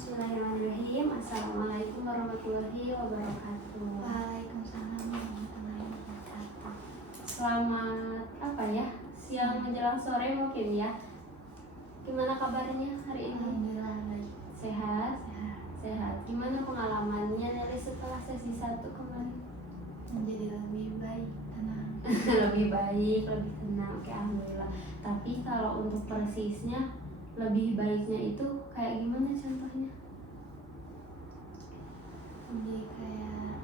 Bismillahirrahmanirrahim. Assalamualaikum warahmatullahi wabarakatuh. Waalaikumsalam warahmatullahi wabarakatuh. Selamat siang menjelang sore mungkin ya. Gimana kabarnya hari ini? Alhamdulillah baik. Sehat? Sehat. Sehat. Gimana pengalamannya dari setelah sesi 1 kemarin? Menjadi lebih baik, tenang. Lebih baik, lebih tenang. Oke, alhamdulillah. Tapi kalau untuk persisnya lebih baiknya itu kayak gimana contohnya? Jadi kayak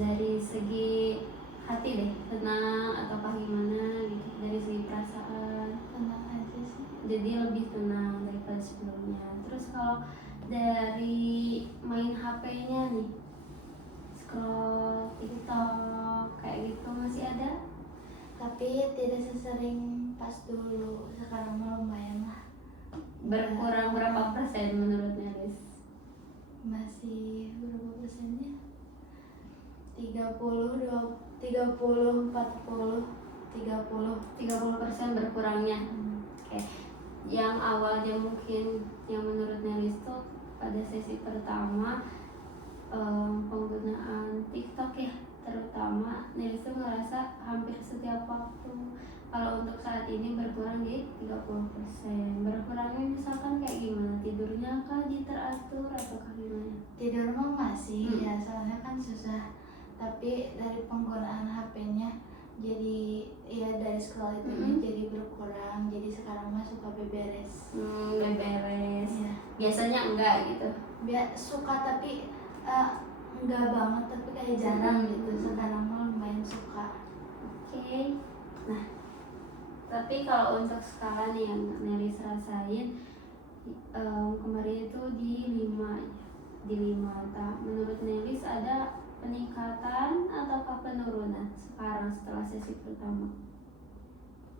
Dari segi hati deh, tenang ataukah gimana gitu, dari segi perasaan tenang aja sih. jadi lebih tenang daripada sebelumnya. Terus kalau dari main HP-nya nih, scroll TikTok kayak gitu masih ada? Tapi tidak sesering pas dulu. Sekarang mah lumayan lah. Berkurang berapa persen menurutnya, Liz? Masih berapa persennya? 30, 40, 30% berkurangnya. Oke. Yang awalnya mungkin yang menurutnya Liz tuh pada sesi pertama penggunaan TikTok ya, terutama Nelis tuh ngerasa hampir setiap waktu. Kalau untuk saat ini berkurang di 30%. Berkurangnya misalkan kayak gimana? Tidurnya kah teratur atau gimana? Tidur mah masih ya, soalnya kan susah. Tapi dari penggunaan HP-nya jadi ya dari scroll itu jadi berkurang. Jadi sekarang mah suka beberes. Beberes. Ya. Biasanya enggak gitu. Suka tapi enggak banget, tapi kayak jarang gitu. Sekarang mah lumayan suka. Oke. Nah, tapi kalau untuk skala nih yang Nelis rasain kemarin itu di 5 ya. Di 5. Menurut Nelis ada peningkatan ataukah penurunan sekarang setelah sesi pertama?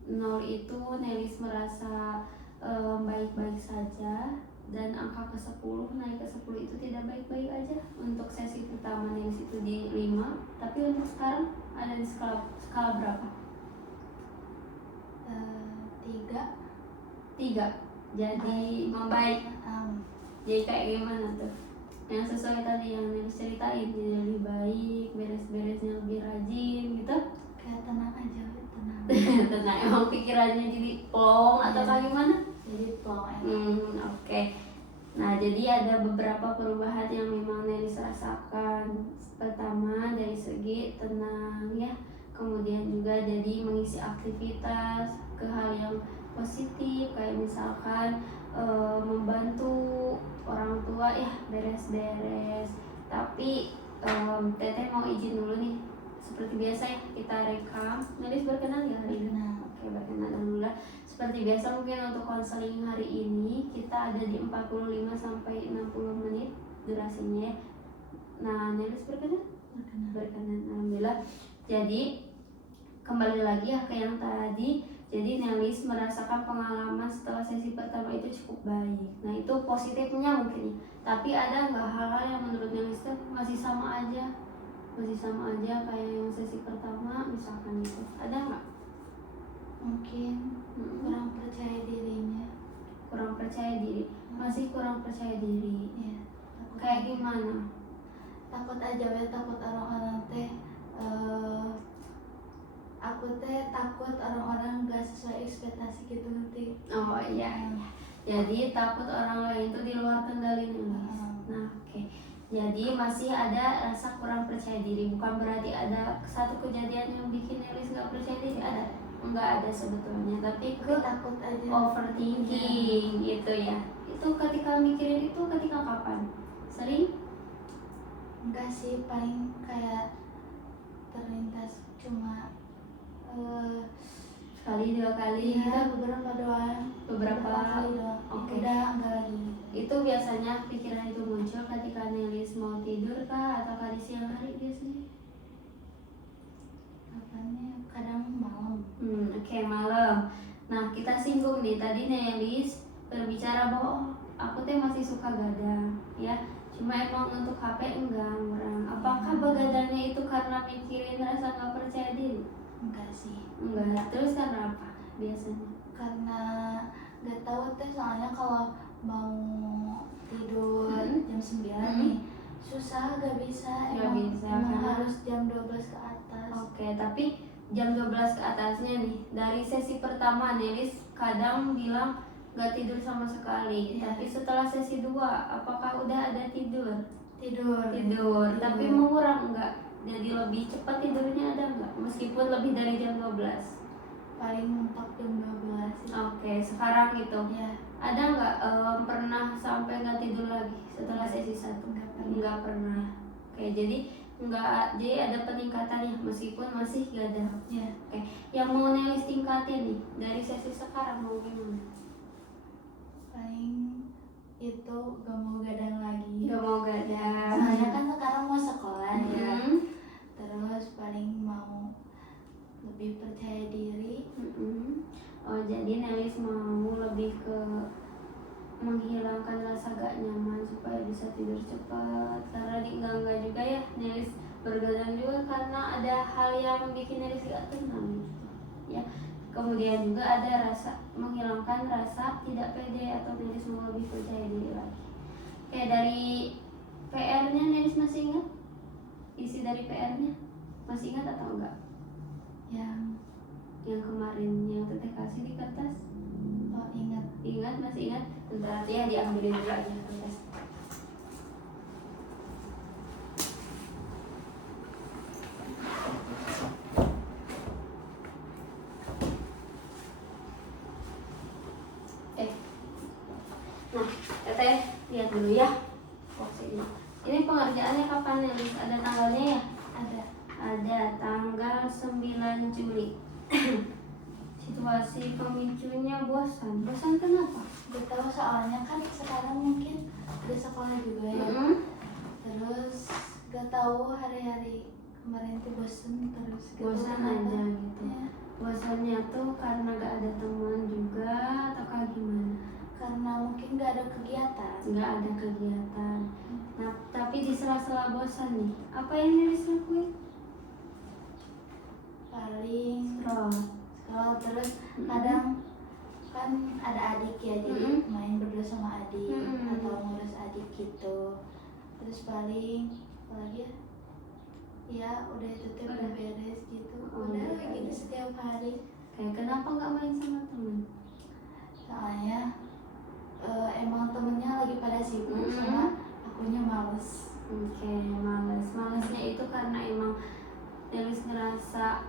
0 itu Nelis merasa baik-baik saja, dan angka ke 10 naik ke 10 itu tidak baik-baik aja. Untuk sesi pertama Nelis itu di 5, tapi untuk sekarang ada di skala berapa? 3. Jadi membaik. Jadi kayak gimana tuh? Yang sesuai tadi yang Nelis ceritain, jadi lebih baik, beres-beresnya lebih rajin gitu. Kayak tenang aja, tenang. Tenang, emang pikirannya jadi plong atau kayak gimana? Jadi plong aja. Oke. Nah, jadi ada beberapa perubahan yang memang Nelis rasakan. Pertama dari segi tenang ya, kemudian juga jadi mengisi aktivitas ke hal yang positif, kayak misalkan membantu orang tua ya beres-beres. Tapi Teteh mau izin dulu nih, seperti biasa ya kita rekam. Nelis berkenan ya hari ini? Oke, berkenan, alhamdulillah. Seperti biasa mungkin untuk konseling hari ini kita ada di 45 sampai 60 menit durasinya. Nah, Nelis berkenan? Berkenan, alhamdulillah. Jadi kembali lagi ya ke yang tadi. Jadi Nelis merasakan pengalaman setelah sesi pertama itu cukup baik. Nah, itu positifnya mungkin. Tapi ada nggak hal-hal yang menurut Nelis masih sama aja? Masih sama aja kayak yang sesi pertama misalkan itu. Ada nggak? Mungkin kurang percaya dirinya. Kurang percaya diri. Masih kurang percaya diri. Ya, Kayak gimana? Takut aja ya, takut orang-orang teh aku teh takut orang-orang gak sesuai ekspektasi gitu nanti. Oh iya. Jadi takut orang lain itu di luar kendali Nelis. Nah, oke. Jadi masih ada rasa kurang percaya diri. Bukan berarti ada satu kejadian yang bikin Nelis nggak percaya diri. Ada? Nggak ada sebetulnya. Tapi Takut aja. Overthinking gitu ya. Itu ketika mikirin itu ketika kapan? Sering? Enggak sih, paling kayak terlintas cuma sekali 2 kali ya, gitu. Beberapa kali doang. Oke. Udah enggak lagi. Itu biasanya pikiran itu muncul ketika Nelis mau tidur kah atau di siang hari biasanya? Apanya? Kadang malam. Oke, malam. Nah, kita singgung nih tadi Nelis berbicara bahwa aku teh masih suka gadang ya. Cuma emang untuk HP enggak kurang. Apakah begadangnya itu karena mikirin rasa nggak percaya diri? Enggak sih. Enggak. Terus karena apa biasanya? Karena Gak tahu teh, soalnya kalau mau tidur jam 9 Hmm. nih susah, gak bisa. Gak bisa, emang karena- harus jam 12 ke atas. Oke, tapi jam 12 ke atasnya nih, dari sesi pertama Nelis kadang bilang gak tidur sama sekali. Iya. Tapi setelah sesi 2, apakah udah ada tidur? Tidur. Tapi mengurang enggak? Jadi lebih cepat tidurnya ada enggak? Meskipun lebih dari jam 12. paling mentok jam 12 sih. Oke, sekarang gitu. Ya, Ada nggak pernah sampai nggak tidur lagi setelah sesi 1? Nggak pernah. Nggak pernah. Oke, jadi ada peningkatan ya, meskipun masih gak ada. ya. Oke, yang mau Nelis tingkatin nih dari sesi sekarang mau gimana? Paling itu gak mau gadang lagi. Gak mau gadang. Soalnya kan sekarang mau sekolah ya. Mm-mm. Terus paling mau lebih percaya diri. Mm-mm. Oh, jadi Nelis mau lebih ke menghilangkan rasa gak nyaman supaya bisa tidur cepat. Karena enggak juga ya Nelis bergadang juga karena ada hal yang bikin Nelis gak tenang gitu ya. Kemudian juga ada menghilangkan rasa tidak pede atau Nelis mau lebih percaya diri lagi. Kayak dari PR-nya Nelis masih ingat? Isi dari PR-nya masih ingat atau enggak? Yang kemarin yang teteh kasih di kertas? Oh, ingat. Ingat, masih ingat? Berarti ya diambilin dulu aja kertas. Nah, teteh lihat dulu ya. Ini pengerjaannya kapan Nelis? Ada tanggalnya ya? Ada tanggal 9 Juli. Situasi pemicunya bosan. Bosan kenapa? Gak tahu, soalnya kan sekarang mungkin udah sekolah juga ya. Terus gak tahu hari-hari kemarin tuh bosen terus. Gak tahu Bosan kenapa. aja gitu. Ya, Bosannya tuh karena gak ada teman juga atau gimana? karena mungkin gak ada kegiatan. Gak ada kegiatan. Nah, tapi di sela-sela bosan nih, apa yang Nelis lakuin? Paling Scroll. terus kadang kan ada adik ya, jadi main berdua sama adik atau ngurus adik gitu. Terus paling apalagi ya? Ya udah itu tuh udah beres gitu. Oh, Udah udah gitu beres. setiap hari. Kayak kenapa nggak main sama temen? Soalnya emang temennya lagi pada sibuk sama akunya males. Oke, malesnya itu karena emang Nelis ngerasa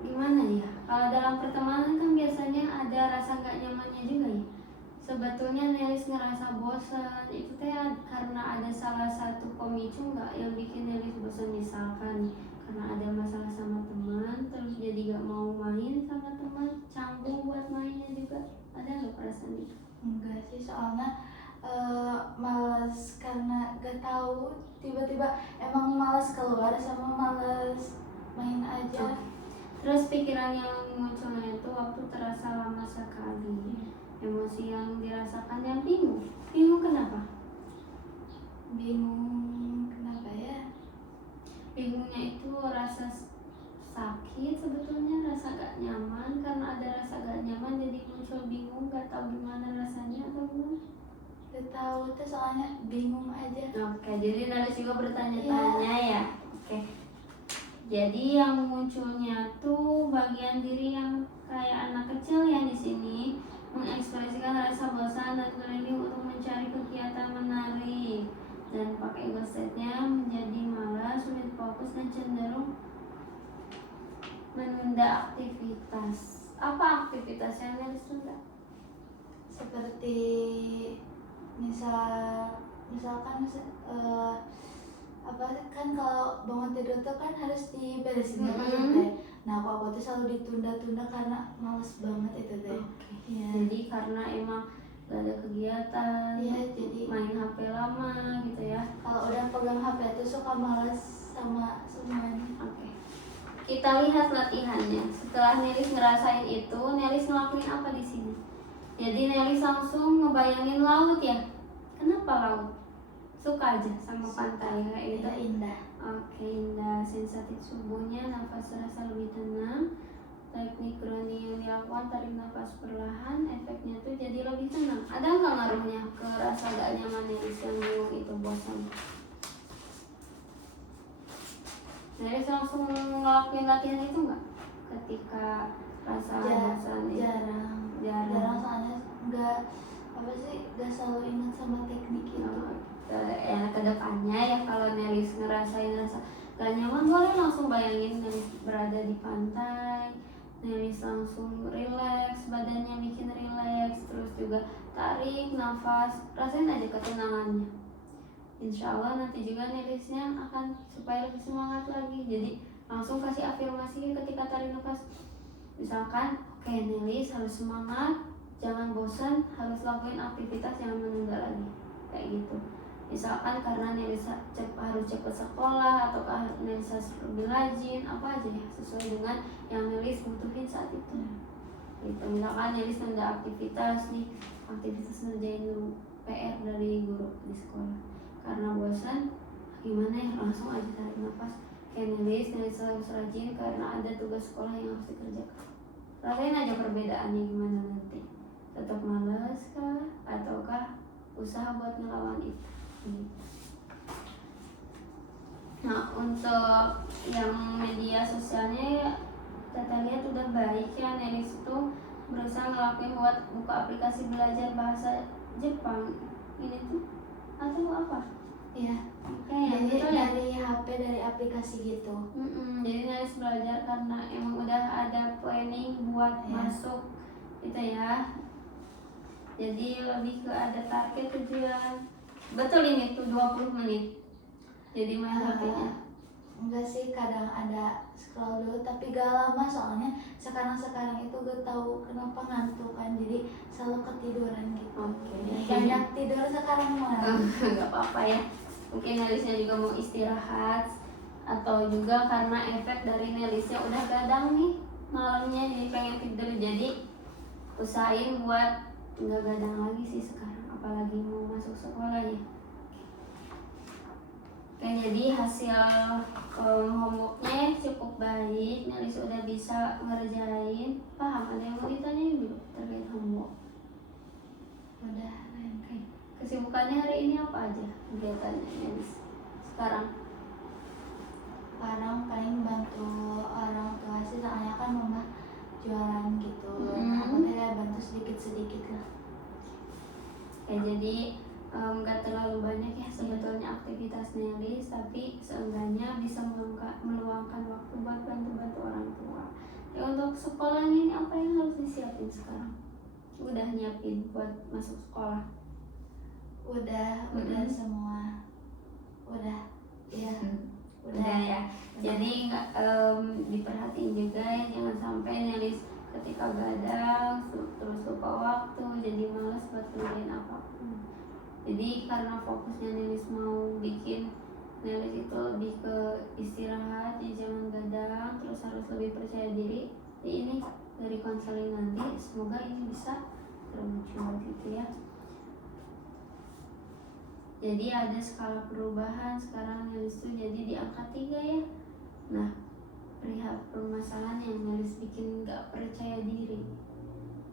gimana ya? Kalau dalam pertemanan kan biasanya ada rasa nggak nyamannya juga ya. Sebetulnya Nelis ngerasa bosan itu teh karena ada salah satu pemicu nggak yang bikin Nelis bosan, misalkan karena ada masalah sama teman, terus jadi nggak mau main sama teman, canggung buat mainnya juga. Ada nggak perasaan itu? Enggak sih, soalnya males karena gak tahu, tiba-tiba emang males keluar sama males main aja. Terus pikiran yang munculnya itu waktu terasa lama sekali. Emosi yang dirasakan yang bingung. Bingung kenapa? Bingung kenapa ya? Bingungnya itu rasa sakit sebetulnya, rasa gak nyaman. Karena ada rasa gak nyaman jadi muncul bingung, gak tahu gimana rasanya atau gimana. Gak tahu tuh, soalnya bingung aja. Oke, jadi Nelis juga bertanya-tanya ya. Oke. Jadi yang munculnya tuh bagian diri yang kayak anak kecil ya di sini, mengekspresikan rasa bosan dan keliling untuk mencari kegiatan menarik, dan pakai gossetnya menjadi malas, sulit fokus dan cenderung menunda aktivitas. Apa aktivitas yang Nelis tunda? Seperti misalkan apa kan kalau bangun tidur tuh kan harus diberesin ya teh. Nah aku tuh selalu ditunda-tunda karena males banget itu teh. Ya. Jadi karena emang gak ada kegiatan, Iya, jadi main HP lama gitu ya. kalau udah pegang HP tuh suka males sama semuanya. Oke. Kita lihat latihannya. Setelah Nelis ngerasain itu, Nelis ngelakuin apa di sini? Jadi Nelis langsung ngebayangin laut ya. Kenapa laut? Suka aja sama pantai kayak gitu. Itu indah. Oke, indah, sensatif subuhnya, nafas terasa lebih tenang. Teknik grounding yang dilakukan dilakukan tarik nafas perlahan, efeknya tuh jadi lebih tenang. Ada nggak ngaruhnya ke rasa gak nyaman Nelis yang bingung itu, bosan? Nelis langsung ngelakuin latihan itu nggak? Ketika rasa bosan itu? Jarang soalnya nggak selalu ingat sama teknik itu. Ya kedepannya ya kalau Nelis ngerasain rasa gak nyaman, boleh langsung bayangin Nelis berada di pantai, Nelis langsung relax, badannya bikin relax, terus juga tarik nafas, rasain aja ketenangannya. Insya Allah nanti juga Nelisnya akan supaya lebih semangat lagi. Jadi langsung kasih afirmasi ketika tarik nafas. Misalkan, oke, Nelis harus semangat, jangan bosan, harus lakuin aktivitas, jangan menunda lagi, kayak gitu. Misalkan karena Nelis harus cepat sekolah, atau Nelis harus lebih rajin, apa aja ya, sesuai dengan yang Nelis butuhin saat itu. Gitu. Misalkan Nelis nunda aktivitas nih, aktivitas ngerjain PR dari guru di sekolah. Karena bosan, gimana ya, langsung aja tarik nafas. Kayak Nelis harus rajin karena ada tugas sekolah yang harus dikerjakan. Rasain aja perbedaannya gimana nanti. Tetap males kah, ataukah usaha buat ngelawan itu. Nah, untuk yang media sosialnya ya, kita lihat udah baik ya. Nelis itu berusaha ngelakuin buat buka aplikasi belajar bahasa Jepang. Ini tuh atau apa? Iya. Kayak Jadi betul ya? dari HP, dari aplikasi gitu. Jadi Nelis belajar karena emang udah ada planning buat masuk gitu ya. Jadi lebih ke ada target, tujuan. Betul ini tuh 20 menit. Jadi main HP-nya. Enggak sih, kadang ada scroll dulu tapi gak lama soalnya sekarang itu gak tahu kenapa ngantuk kan, jadi selalu ketiduran gitu. Oke. Banyak tidur sekarang mah. Gak apa-apa ya. Mungkin Nelisnya juga mau istirahat, atau juga karena efek dari Nelisnya udah gadang nih malamnya, jadi pengen tidur. Jadi usahain buat nggak gadang lagi sih sekarang, apalagi mau masuk sekolah ya. Oke, jadi hasil homeworknya cukup baik. Nelis udah bisa ngerjain. Paham? Ada yang mau ditanyain dulu terkait homework? Udah, Oke. Kesibukannya hari ini apa aja kegiatannya Nelis sekarang? paling bantu orang tua sih, soalnya kan mama jualan gitu. Nah, aku teh bantu sedikit lah. Ya, jadi nggak terlalu banyak ya sebetulnya aktivitas Nelis, tapi seenggaknya bisa meluangkan waktu buat bantu-bantu orang tua. Ya, untuk sekolahnya ini apa yang harus disiapin sekarang? Udah nyiapin buat masuk sekolah? Udah semua. Udah ya. Jadi nggak diperhatiin juga ya, jangan sampai Nelis ketika gadang terus lupa waktu, jadi malas buat kerjain apapun. Jadi karena fokusnya Nelis mau bikin Nelis itu lebih ke istirahat, ya jangan gadang, terus harus lebih percaya diri. Jadi ini dari konseling nanti semoga ini bisa terwujud gitu ya. Jadi ada skala perubahan sekarang Nelis tuh jadi di angka 3 ya. Nah, perihal permasalahan yang Nelis bikin gak percaya diri.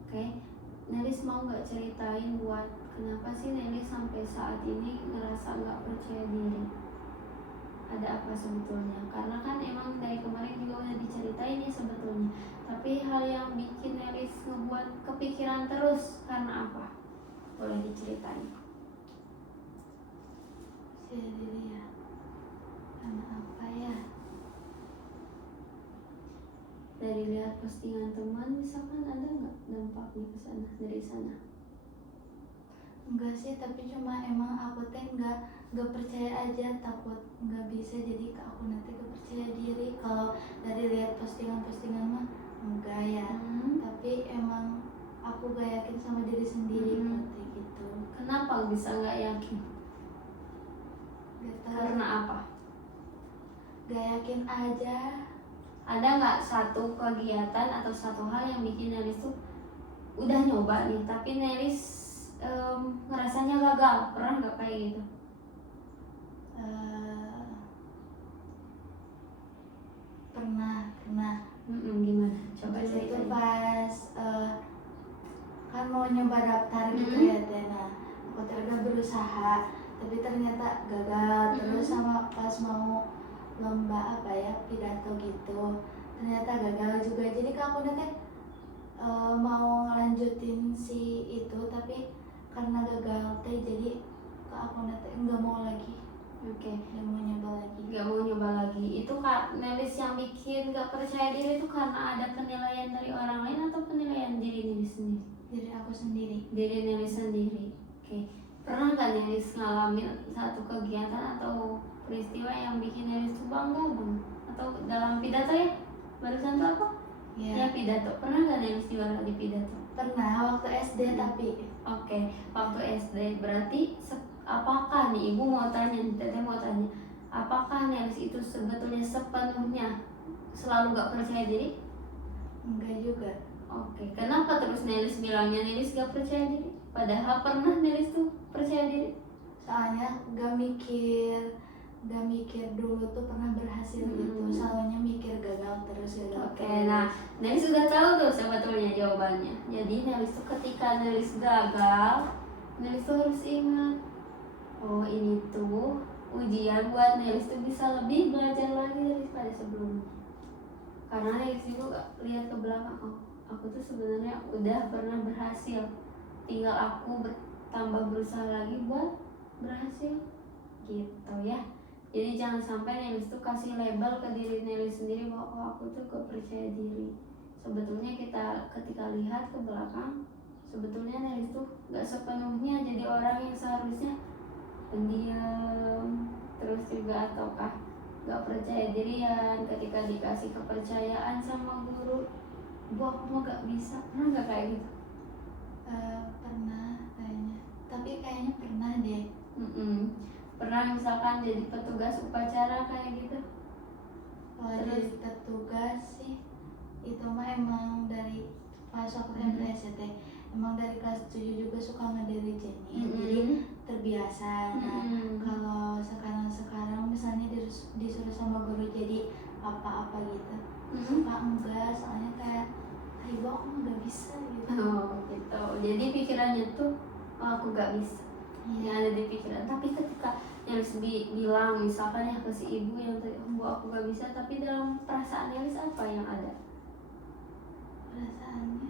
Oke, Nelis mau gak ceritain buat kenapa sih Nelis sampai saat ini ngerasa gak percaya diri? Ada apa sebetulnya? Karena kan emang dari kemarin juga udah diceritain ya sebetulnya. Tapi hal yang bikin Nelis ngebuat kepikiran terus karena apa? Boleh diceritain? Diri ya, karena apa ya? Dari lihat postingan teman misalkan, ada nggak dampaknya ke sana dari sana? Enggak sih, tapi cuma emang aku teh nggak percaya aja, takut nggak bisa, jadi aku nanti gak percaya diri. Kalau dari lihat postingan mah enggak ya, tapi emang aku gak yakin sama diri sendiri kayak gitu. Kenapa bisa nggak yakin? Gak tahu. Karena apa? Gak yakin aja. Ada nggak satu kegiatan atau satu hal yang bikin Nelis tuh udah nyoba nih, tapi Nelis ngerasanya gagal? Pernah nggak kayak gitu? Pernah. Gimana? Coba Dulu tuh ceritain. pas kan mau nyoba daftar gitu Mm-mm. ya teh. Nah aku teh udah berusaha tapi ternyata gagal. Terus sama pas mau lomba apa ya pidato gitu ternyata gagal juga. Jadi kak aku teh mau ngelanjutin si itu tapi karena gagal teh jadi kak aku teh nggak mau lagi, Oke. nggak mau nyoba lagi. Gak mau nyoba lagi. Itu Kak Nelis yang bikin gak percaya diri itu karena ada penilaian dari orang lain atau penilaian diri Nelis sendiri? Dari aku sendiri. Diri Nelis sendiri. Oke. Pernah gak Nelis ngalamin satu kegiatan atau peristiwa yang bikin Nelis tuh bangga banget? Atau dalam pidato ya? Barusan tuh apa? Ya Ya pidato. Pernah gak Nelis juara di pidato? pernah waktu SD tapi Oke, waktu SD berarti apakah nih ibu mau tanya, teteh mau tanya, apakah Nelis itu sebetulnya sepenuhnya selalu gak percaya diri? enggak juga. Oke, kenapa terus Nelis bilangnya Nelis gak percaya diri? Padahal pernah Nelis tuh percaya diri. Soalnya gak mikir dulu tuh pernah berhasil gitu. Soalnya mikir gagal terus gagal. Oke, nah Nelis sudah tahu tuh sebetulnya jawabannya. Jadi Nelis tuh ketika Nelis gagal, Nelis tuh harus ingat, oh ini tuh ujian buat Nelis tuh bisa lebih belajar lagi daripada sebelumnya. Karena Nelis juga lihat ke belakang, oh aku tuh sebenarnya udah pernah berhasil, tinggal aku bertambah berusaha lagi buat berhasil, gitu ya. Jadi jangan sampai Nelis tuh kasih label ke diri Nelis sendiri bahwa oh, aku tuh gak percaya diri. Sebetulnya kita ketika lihat ke belakang, sebetulnya Nelis tuh gak sepenuhnya jadi orang yang seharusnya pendiam, terus juga ataukah gak percaya dirian ketika dikasih kepercayaan sama guru. Bu aku mah gak bisa, pernah gak kayak gitu? Pernah kayaknya, tapi kayaknya pernah deh. Pernah misalkan jadi petugas upacara kayak gitu? Kalau jadi petugas sih itu mah emang dari pas waktu MTS teh emang dari kelas 7 juga suka ngedirijenin, jadi terbiasa. Nah kalau sekarang misalnya disuruh sama guru jadi apa-apa gitu suka enggak, soalnya kayak ibu aku mah gak bisa gitu. Oh gitu, jadi pikirannya tuh oh, aku gak bisa. Yang ada di pikiran. Tapi ketika Nelis bilang misalkan ya ke si ibu yang tadi, bu aku gak bisa, tapi dalam perasaan Nelis apa yang ada? Perasaannya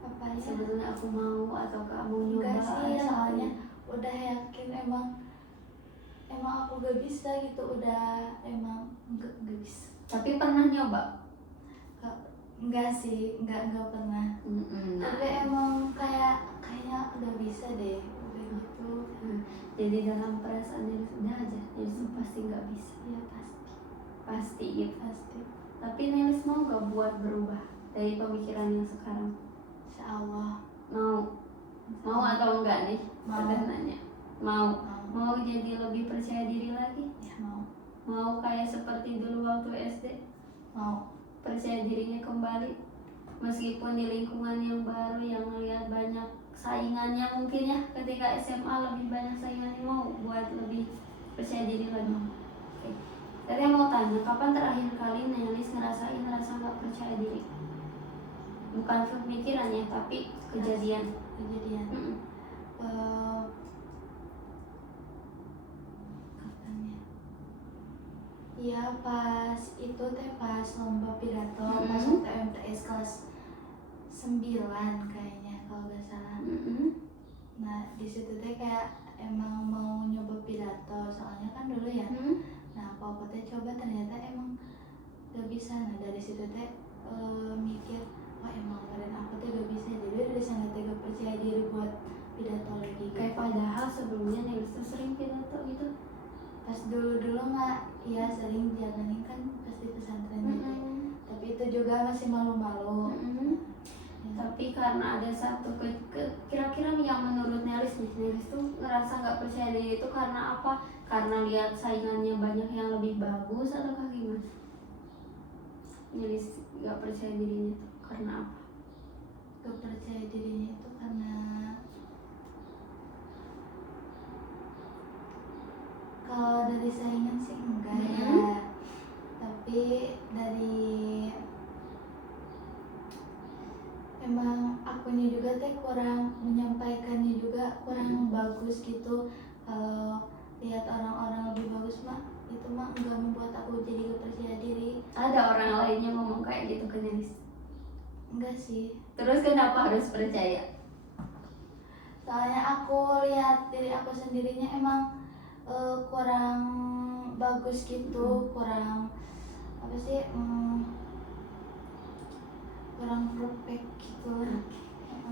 apa ya? Sebetulnya aku mau atau kamu nyoba? Enggak sih, soalnya udah yakin emang aku gak bisa gitu, udah emang gak bisa. Tapi pernah nyoba? Enggak sih, enggak pernah. Tapi emang kayaknya udah bisa deh, udah gitu. Jadi dalam perasaan Nelis udah aja, Nelis tuh pasti nggak bisa. Ya Pasti gitu. pasti. Tapi Nelis mau gak buat berubah dari pemikiran yang sekarang? Insyaallah Mau atau enggak nih? Mau. Udah nanya. Mau jadi lebih percaya diri lagi? Ya Mau kayak seperti dulu waktu SD? mau Percaya dirinya kembali meskipun di lingkungan yang baru yang melihat banyak saingannya mungkin ya, ketika SMA lebih banyak saingannya, mau buat lebih percaya diri lagi. Oke. Saya mau tanya, kapan terakhir kali Nelis ngerasain rasa nggak percaya diri? Bukan pemikiran ya, tapi kejadian. Kapan ya? Iya pas itu teh pas lomba pidato, pas waktu MTS kelas 9 kayaknya kalau gak salah. Nah di situ teh kayak emang mau nyoba pidato, soalnya kan dulu ya. Nah apa teh coba ternyata emang gak bisa. Nah dari situ teh mikir, wah emang badan aku teh gak bisa, jadi dari sana teh gak percaya diri buat pidato lagi. Kayak padahal sebelumnya Nelis tuh sering pidato gitu. Pas dulu mah ya sering jalanin kan pasti pesantren gitu. Tapi itu juga masih malu-malu. Tapi karena ada satu kira-kira yang menurut Nelis nih, Nelis tuh ngerasa nggak percaya diri itu karena apa? Karena lihat saingannya banyak yang lebih bagus atau gimana? Nelis nggak percaya dirinya tuh karena apa? Gak percaya dirinya itu karena kalau dari saingan sih enggak ya, tapi dari emang akunya juga teh kurang menyampaikannya juga kurang bagus gitu. Kalau lihat orang-orang lebih bagus mah itu mah nggak membuat aku jadi gak percaya diri. Ada orang lain yang ngomong kayak gitu ke Nelis? Enggak sih, Terus kenapa harus percaya? soalnya aku lihat diri aku sendirinya emang kurang bagus gitu, kurang apa sih, kurang perfect gitu.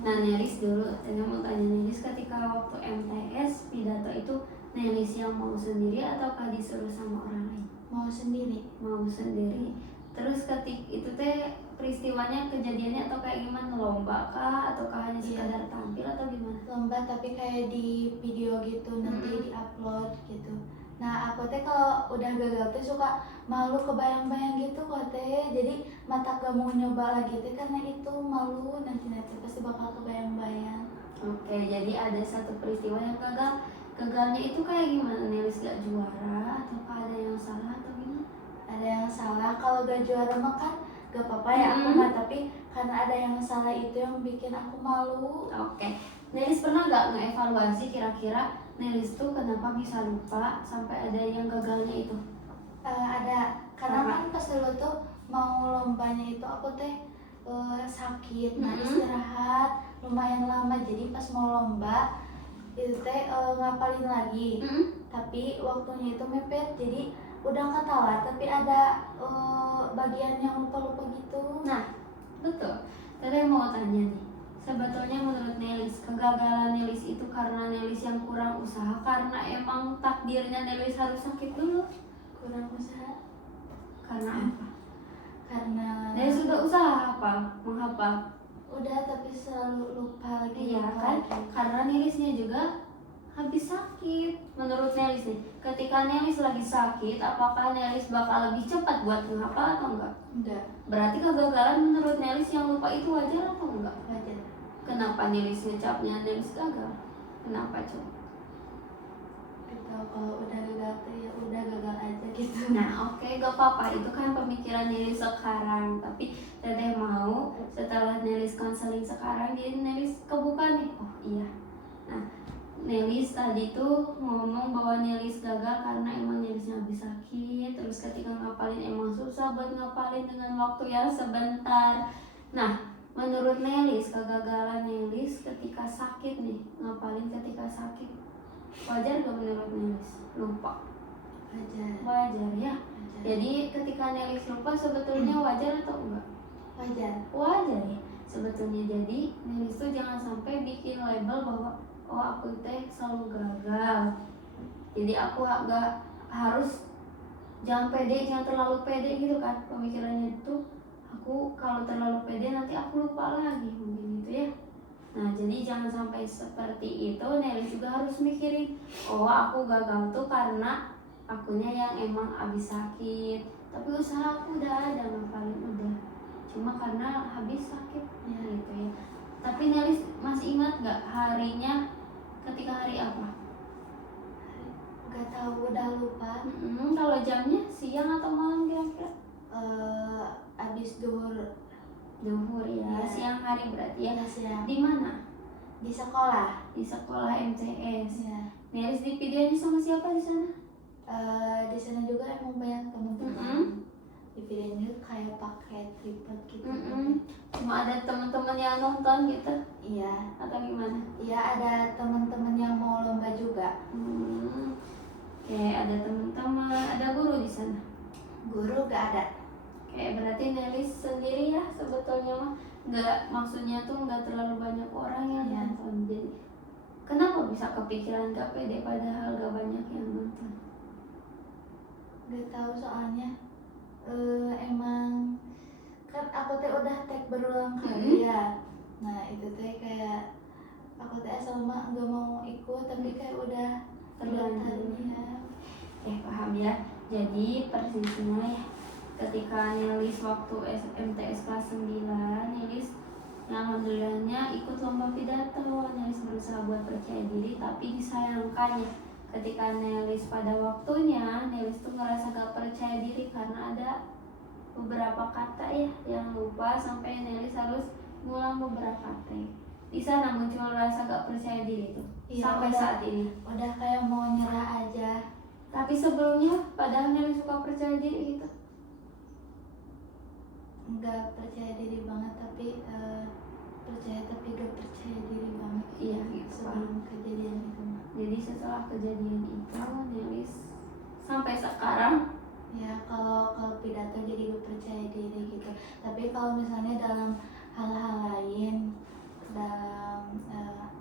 Nah Nelis dulu, tadi mau tanya Nelis ketika waktu MTS pidato itu Nelis yang mau sendiri ataukah disuruh sama orang lain? Mau sendiri. Mau sendiri. Terus ketik itu teh peristiwanya kejadiannya atau kayak gimana, lomba kah ataukah hanya sekadar tampil atau gimana? Lomba tapi kayak di video gitu, nanti di-upload gitu. Nah aku teh kalau udah gagal teh suka malu kebayang-bayang gitu kok teh, jadi mata gak mau nyoba lagi teh karena itu malu, nanti pasti bakal kebayang-bayang. Oke, jadi ada satu peristiwa yang gagal. Gagalnya itu kayak gimana? Nelis gak juara ataukah ada yang salah atau gimana? Ada yang salah, kalau gak juara mah kan gak apa-apa ya aku mah, tapi karena ada yang salah itu yang bikin aku malu. Oke, Nelis pernah gak ngeevaluasi kira-kira Nelis tuh kenapa bisa lupa sampai ada yang gagalnya itu? Ada, karena kan pas dulu tuh mau lombanya itu aku teh sakit, nah istirahat lumayan lama, jadi pas mau lomba itu teh ngapalin lagi, tapi waktunya itu mepet, jadi udah ketawa tapi ada bagian yang lupa-lupa gitu. Nah, betul. Tadi mau tanya nih, sebetulnya menurut Nelis, kegagalan Nelis itu karena Nelis yang kurang usaha, karena emang takdirnya Nelis harus sakit dulu? Kurang usaha. Karena apa? Karena Nelis sudah usaha menghafal. udah tapi selalu lupa lagi. Iya kan? Karena Nelisnya juga habis sakit. Menurut Nelis nih, ketika Nelis lagi sakit, apakah Nelis bakal lebih cepat buat menghafal atau enggak? Enggak. Berarti kegagalan menurut Nelis yang lupa itu wajar atau enggak? Wajar. Kenapa Nelis ngecapnya Nelis gagal? Kenapa coba? Gitu, kalau udah gagal tuh ya udah gagal aja gitu. Nah oke, gak apa-apa, itu kan pemikiran Nelis sekarang. Tapi Teteh mau setelah Nelis konseling sekarang, jadi Nelis kebuka nih. Oh iya, nah Nelis tadi tuh ngomong bahwa Nelis gagal karena emang Nelisnya habis sakit. Terus ketika ngapalin emang susah buat ngapalin dengan waktu yang sebentar. Nah menurut Nelis, kegagalan Nelis ketika sakit nih, ngapalin ketika sakit, wajar gak menurut Nelis? Lupa? Wajar. Wajar ya? Wajar. Jadi ketika Nelis lupa sebetulnya wajar atau enggak? Wajar. Wajar ya sebetulnya. Jadi Nelis tuh jangan sampai bikin label bahwa oh aku teh selalu gagal, jadi aku gak harus, jangan pede, jangan terlalu pede gitu kan pemikirannya itu. Aku kalau terlalu pede nanti aku lupa lagi, mungkin gitu ya. Nah jadi jangan sampai seperti itu. Nelis juga harus mikirin, oh aku gagal tuh karena akunya yang emang abis sakit, tapi usaha aku udah ada, ngapalin udah, cuma karena habis sakit ya gitu ya. Tapi Nelis masih ingat gak harinya, ketika hari apa? Gak tahu, udah lupa. Kalau jamnya siang atau malam kira-kira? Abis duhur. Duhur ya, siang hari berarti ya. Ya siang. Di mana? Di sekolah. Di sekolah MTS. Ya. Nelis di videonya sama siapa di sana? Di sana juga emang banyak teman-teman. Di videonya kayak pakai tripod gitu. Cuma ada teman-teman yang nonton gitu? Iya. Atau gimana? Iya, ada teman-teman yang mau lomba juga. Oke, ada teman-teman, ada guru di sana? Guru gak ada. Oke, berarti Nelis sendiri ya sebetulnya mah, nggak, maksudnya tuh nggak terlalu banyak orang yang nonton. Jadi kenapa bisa kepikiran gak pede padahal gak banyak yang nonton? Gak tahu soalnya emang kan aku teh udah tag berulang kali ya. Nah itu teh kayak aku teh sama nggak mau ikut, tapi kayak udah Terlanjur. ya. Paham ya. Jadi persisnya ya, ketika Nelis waktu MTS kelas 9, Nelis alhamdulillahnya ikut lomba pidato. Nelis berusaha buat percaya diri, tapi disayangkan ya, ketika Nelis pada waktunya, Nelis tuh ngerasa gak percaya diri karena ada beberapa kata ya yang lupa, sampai Nelis harus ngulang dalam beberapa take. Di sana muncul rasa gak percaya diri tuh Iya, sampai saat ini. udah kayak mau nyerah aja. Tapi sebelumnya padahal Nelly suka percaya diri gitu. Nggak percaya diri banget, tapi percaya tapi gak percaya diri banget. Iya gitu. Sebelum kejadian itu mah. Jadi setelah kejadian itu Nelly sampai sekarang Ya kalau pidato jadi gak percaya diri gitu. Tapi kalau misalnya dalam hal-hal lain, dalam dalam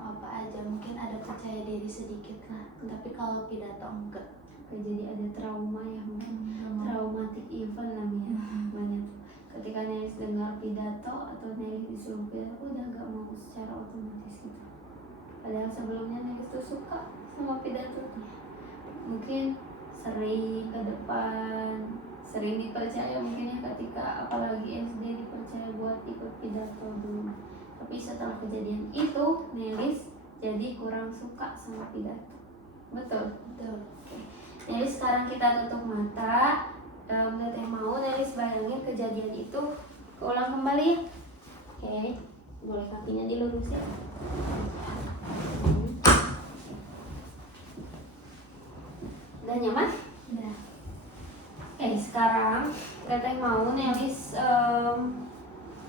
apa aja mungkin ada percaya diri sedikit lah. Tapi kalau pidato enggak. jadi ada trauma ya, traumatic event namanya. Banyak ketika Nelly dengar pidato atau Nelly disuruh pidato udah gak mau secara otomatis gitu. Padahal sebelumnya Nelly tuh suka sama pidato. Mungkin sering ke depan, sering dipercaya mungkin ya ketika apalagi SD dipercaya buat ikut pidato dulu. Tapi setelah kejadian itu Nelis jadi kurang suka sama pidato. Betul? Betul. Oke. Nelis sekarang kita tutup mata. Teteh mau Nelis bayangin kejadian itu keulang kembali. Oke, boleh kakinya dilurusin. Udah nyaman? Udah. Oke, sekarang Teteh mau Nelis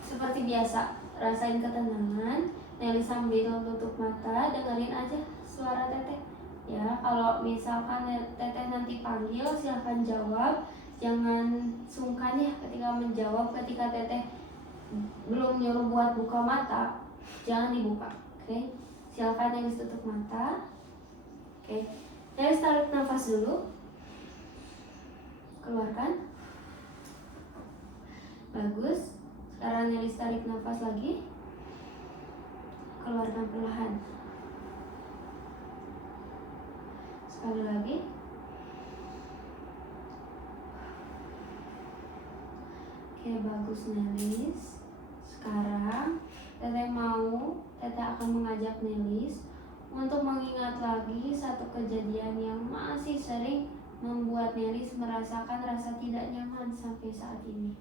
seperti biasa rasain ketenangan. Nelis sambil tutup mata, dengerin aja suara Teteh. Ya, kalau misalkan Teteh nanti panggil silahkan jawab. Jangan sungkan ya ketika menjawab. Ketika Teteh belum nyuruh buat buka mata, jangan dibuka. Oke, silahkan Nelis tutup mata. Oke, Nelis tarik nafas dulu. Keluarkan. Bagus. Sekarang Nelis tarik nafas lagi. Keluarkan perlahan. Sekali lagi. Oke, bagus Nelis. Sekarang Teteh akan mengajak Nelis untuk mengingat lagi satu kejadian yang masih sering membuat Nelis merasakan rasa tidak nyaman sampai saat ini.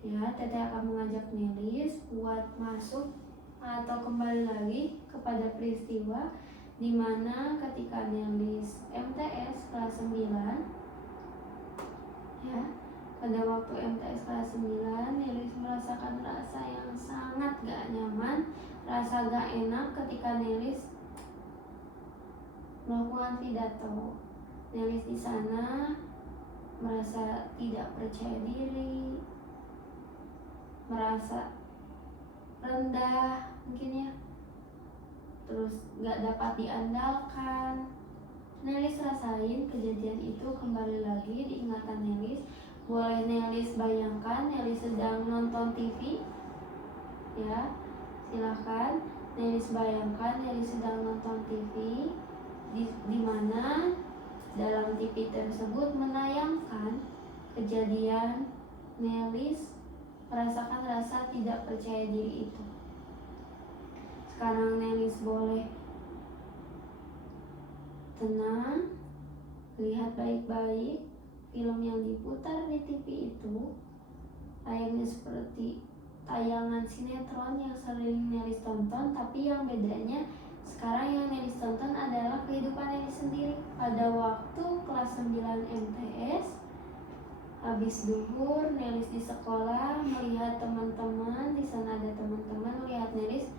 Ya, Teteh akan mengajak Nelis buat masuk atau kembali lagi kepada peristiwa di mana ketika Nelis MTS kelas 9, ya, pada waktu MTS kelas 9 Nelis merasakan rasa yang sangat gak nyaman, rasa gak enak ketika Nelis melakukan pidato. Nelis di sana merasa tidak percaya diri, merasa rendah mungkin ya, terus gak dapat diandalkan. Nelis rasain kejadian itu kembali lagi di ingatan Nelis. Boleh Nelis bayangkan Nelis sedang nonton TV, ya, silahkan Nelis bayangkan Nelis sedang nonton TV di mana dalam TV tersebut menayangkan kejadian Nelis merasakan rasa tidak percaya diri itu. Sekarang Nelis boleh tenang, lihat baik-baik film yang diputar di TV itu. Layaknya seperti tayangan sinetron yang sering Nelis tonton, tapi yang bedanya sekarang yang Nelis tonton adalah kehidupan Nelis sendiri. Pada waktu kelas 9 MTS, habis duhur, Nelis di sekolah melihat teman-teman, di sana ada teman-teman melihat Nelis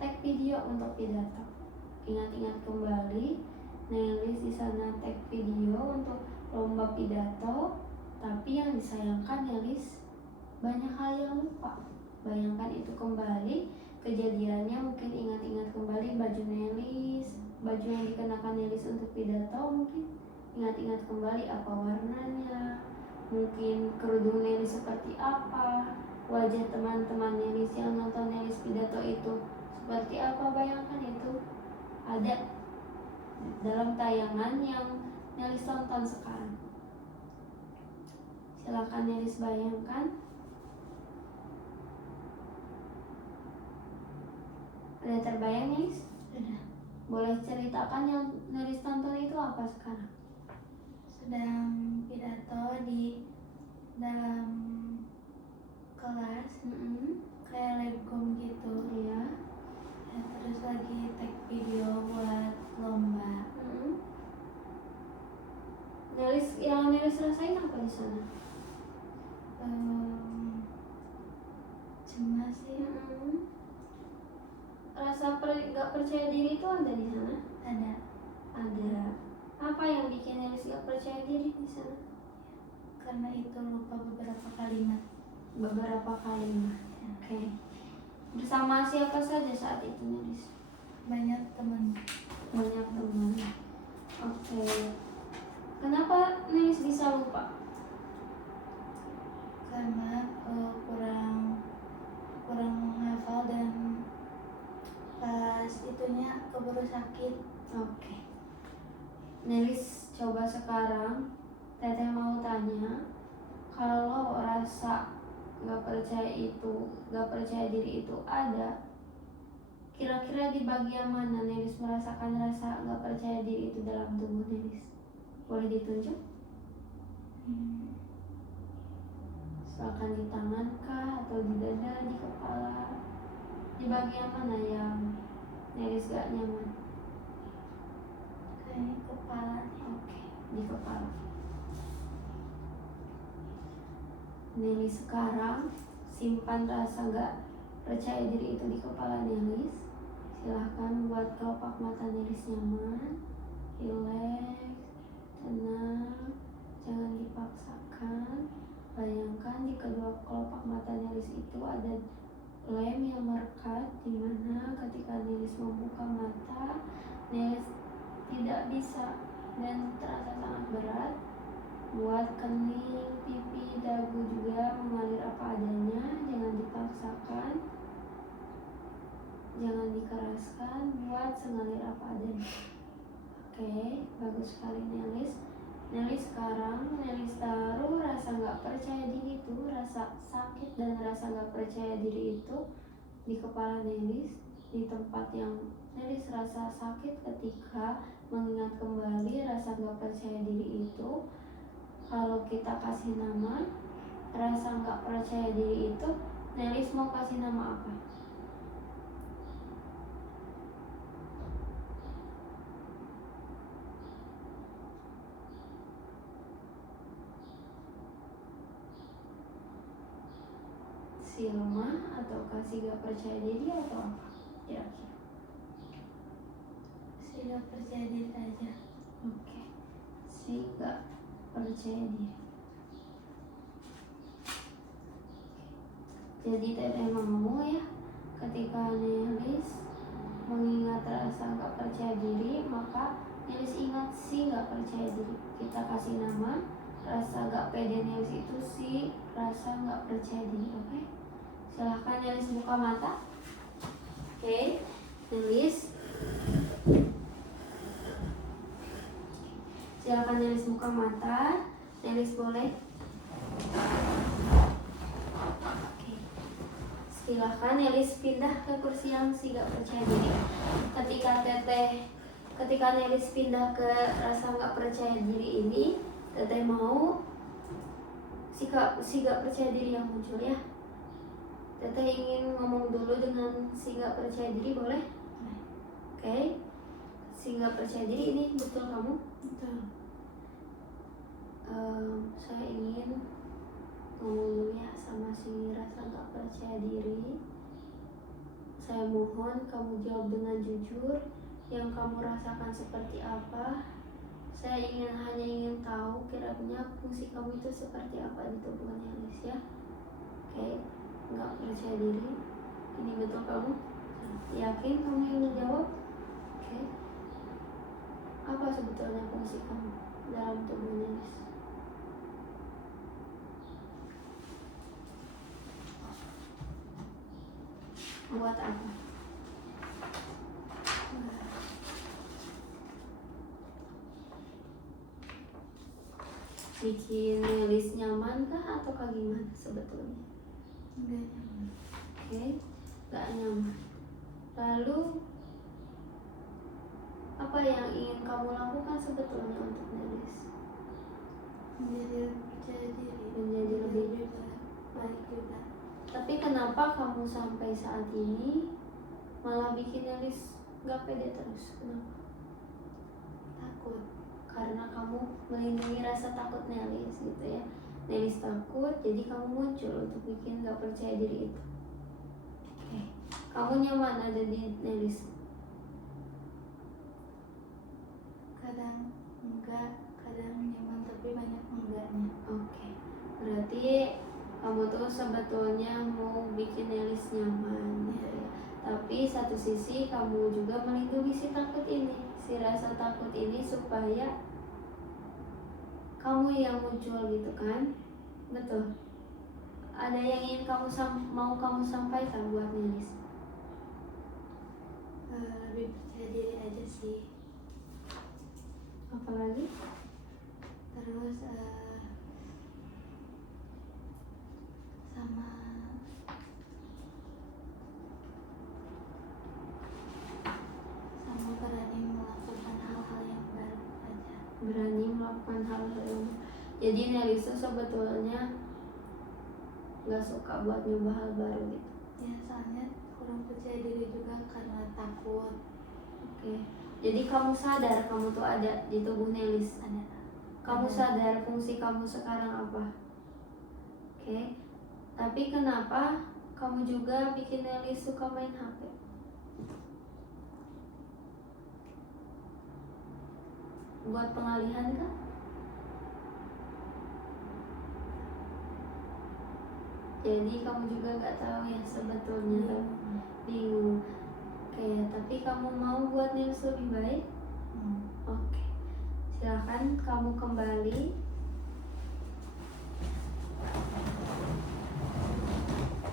tag video untuk pidato. Ingat-ingat kembali, Nelis di sana tag video untuk lomba pidato, tapi yang disayangkan Nelis banyak hal yang lupa. Bayangkan itu kembali kejadiannya, mungkin ingat-ingat kembali baju Nelis, baju yang dikenakan Nelis untuk pidato, mungkin ingat-ingat kembali apa warnanya, mungkin kerudung Nelis seperti apa, wajah teman-teman Nelis yang nonton Nelis pidato itu seperti apa. Bayangkan itu ada dalam tayangan yang Nelis tonton sekarang. Silakan Nelis bayangkan. Ada terbayang Nelis? Sudah. Boleh ceritakan yang Nelis tonton itu apa sekarang? Sedang pidato di dalam kelas Mm-mm. kayak labcom gitu. Iya. Ya, terus lagi take video buat lomba. Mm-mm. Yang Nelis rasain apa di sana? Cemas sih. Mm-mm. Rasa gak percaya diri itu ada di sana? Ada. Ada. Apa yang bikin Nelis gak percaya diri di sana? Karena itu lupa beberapa kalimat. Beberapa kalimat. Oke. Bersama siapa saja saat itu Nelis? Banyak teman. Banyak teman. Oke. Kenapa Nelis bisa lupa? Karena kurang menghafal dan pas itunya keburu sakit. Oke. Nelis coba sekarang Teteh mau tanya, kalau rasa gak percaya diri itu ada, kira-kira di bagian mana Nelis merasakan rasa gak percaya diri itu dalam tubuh Nelis? Boleh ditunjuk? Misalkan di tangan kah, atau di dada, di kepala? Di bagian mana yang Nelis gak nyaman? Kayaknya kepala. Oke, di kepala. Nelis sekarang simpan rasa gak percaya diri itu di kepala Nelis. Silahkan buat kelopak mata Nelis nyaman, rileks, tenang, jangan dipaksakan. Bayangkan di kedua kelopak mata Nelis itu ada lem yang merekat, di mana ketika Nelis membuka mata, Nelis tidak bisa dan terasa sangat berat. Buat kening, pipi, dagu juga mengalir apa adanya, jangan dipaksakan, jangan dikeraskan, buat sengalir apa adanya. Oke, bagus sekali Nelis. Nelis sekarang Nelis taruh rasa gak percaya diri itu, rasa sakit dan rasa gak percaya diri itu di kepala Nelis, di tempat yang Nelis rasa sakit ketika mengingat kembali rasa gak percaya diri itu. Kalau kita kasih nama rasa gak percaya diri itu, Nelis mau kasih nama apa? Si lemah atau kasih gak percaya diri atau apa? Kira-kira. Si gak percaya diri aja. Oke. Si gak percaya diri. Jadi Teteh mau ya, ketika Nelis mengingat rasa gak percaya diri, maka Nelis ingat si gak percaya diri. Kita kasih nama rasa gak pede Nelis itu si rasa gak percaya diri. Oke? Silahkan Nelis buka mata. Oke, Nelis. Silahkan Nelis buka mata. Nelis boleh. Oke. Silahkan Nelis pindah ke kursi yang si gak percaya diri. Ketika Nelis pindah ke rasa gak percaya diri ini, Teteh mau si gak percaya diri yang muncul ya. Teteh ingin ngomong dulu dengan si gak percaya diri, boleh? Oke. Si gak percaya diri ini betul kamu? Betul. Saya ingin ngomong dulu ya sama si rasa gak percaya diri. Saya mohon kamu jawab dengan jujur, yang kamu rasakan seperti apa. Saya hanya ingin tahu kira-kira fungsi kamu itu seperti apa di tubuh Nelis ya. Oke, gak percaya diri. Ini betul kamu? Yakin kamu yang menjawab? Oke. Apa sebetulnya fungsi kamu dalam tubuh Nelis? Buat apa? Bikin Nelis nyaman kah atau gimana sebetulnya? Enggak nyaman. Oke, gak nyaman. Lalu apa yang ingin kamu lakukan sebetulnya untuk Nelis? Menjadi percaya diri. Menjadi lebih baik juga. Tapi kenapa kamu sampai saat ini malah bikin Nelis gak pede terus? Kenapa? Takut. Karena kamu melindungi rasa takut Nelis gitu ya. Nelis takut, jadi kamu muncul untuk bikin gak percaya diri itu. Oke, kamu nyaman ada di Nelis? Kadang enggak, kadang nyaman, tapi banyak enggaknya. Oke, berarti kamu tuh sebetulnya mau bikin Nelis nyaman gitu ya. Tapi satu sisi kamu juga melindungi si takut ini, si rasa takut ini, supaya kamu yang muncul gitu kan. Betul. Ada yang ingin kamu mau kamu sampaikan buat Nelis? Lebih percaya diri aja sih. Apalagi? Terus sama berani melakukan hal-hal yang baru aja. Berani melakukan hal-hal yang jadi Nelis tuh sebetulnya gak suka buat nyoba hal baru gitu. Ya soalnya kurang percaya diri juga karena takut. Oke, jadi kamu sadar kamu tuh ada di tubuh Nelis? Ada. Kamu sadar fungsi kamu sekarang apa? Oke, tapi kenapa kamu juga bikin Nelis suka main HP? Buat pengalihan kah? Jadi kamu juga gak tahu ya sebetulnya. Bingung. Oke, tapi kamu mau buat Nelis lebih baik? Oke, silakan kamu kembali.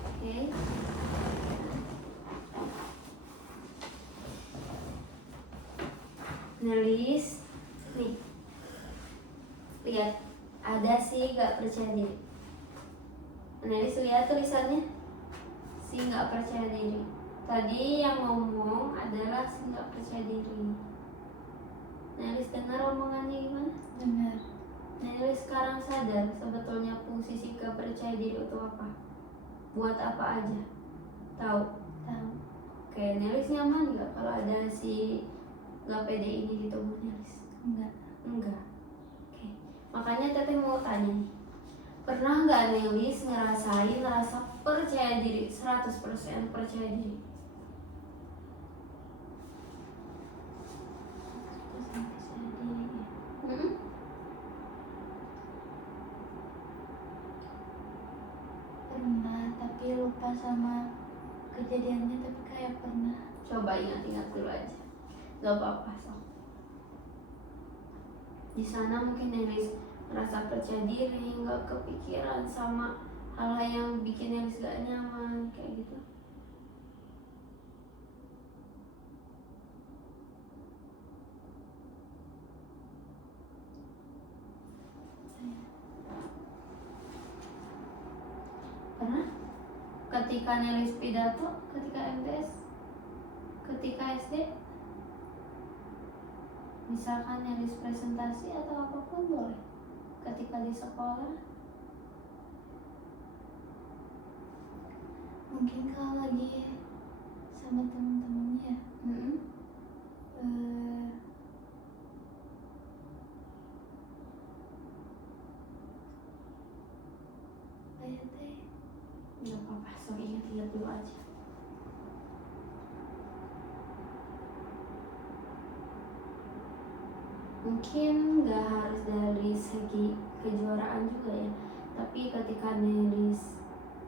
Oke. Nelis, nih, lihat, ada sih gak percaya diri. Nelis lihat tulisannya, si gak percaya diri. Tadi yang ngomong adalah si gak percaya diri. Nelis dengar omongannya gimana? Dengar. Nelis sekarang sadar sebetulnya fungsi si gak percaya diri itu apa? Buat apa aja? Tahu? Tahu. Oke, Nelis nyaman gak kalau ada si gak pede ini di tubuh Nelis? Enggak. Enggak. Oke, makanya Teteh mau tanya nih, pernah nggak Nelis ngerasain rasa percaya diri, 100% percaya diri? Percaya diri. Hmm? Pernah, tapi lupa sama kejadiannya, tapi kayak pernah. Coba ingat-ingat dulu aja, gak apa-apa sok. Di sana mungkin Nelis merasa percaya diri, nggak kepikiran sama hal-hal yang bikin Nelis gak nyaman kayak gitu. Pernah? Ketika Nelis pidato, ketika MTS, ketika SD, misalkan Nelis presentasi atau apapun boleh. Ketika di sekolah, Mungkin kalau lagi sama temen-temennya apa ya teh? nggak apa-apa, sok ingat-ingat dulu aja. Mungkin nggak harus dari segi kejuaraan juga ya, tapi ketika Nelis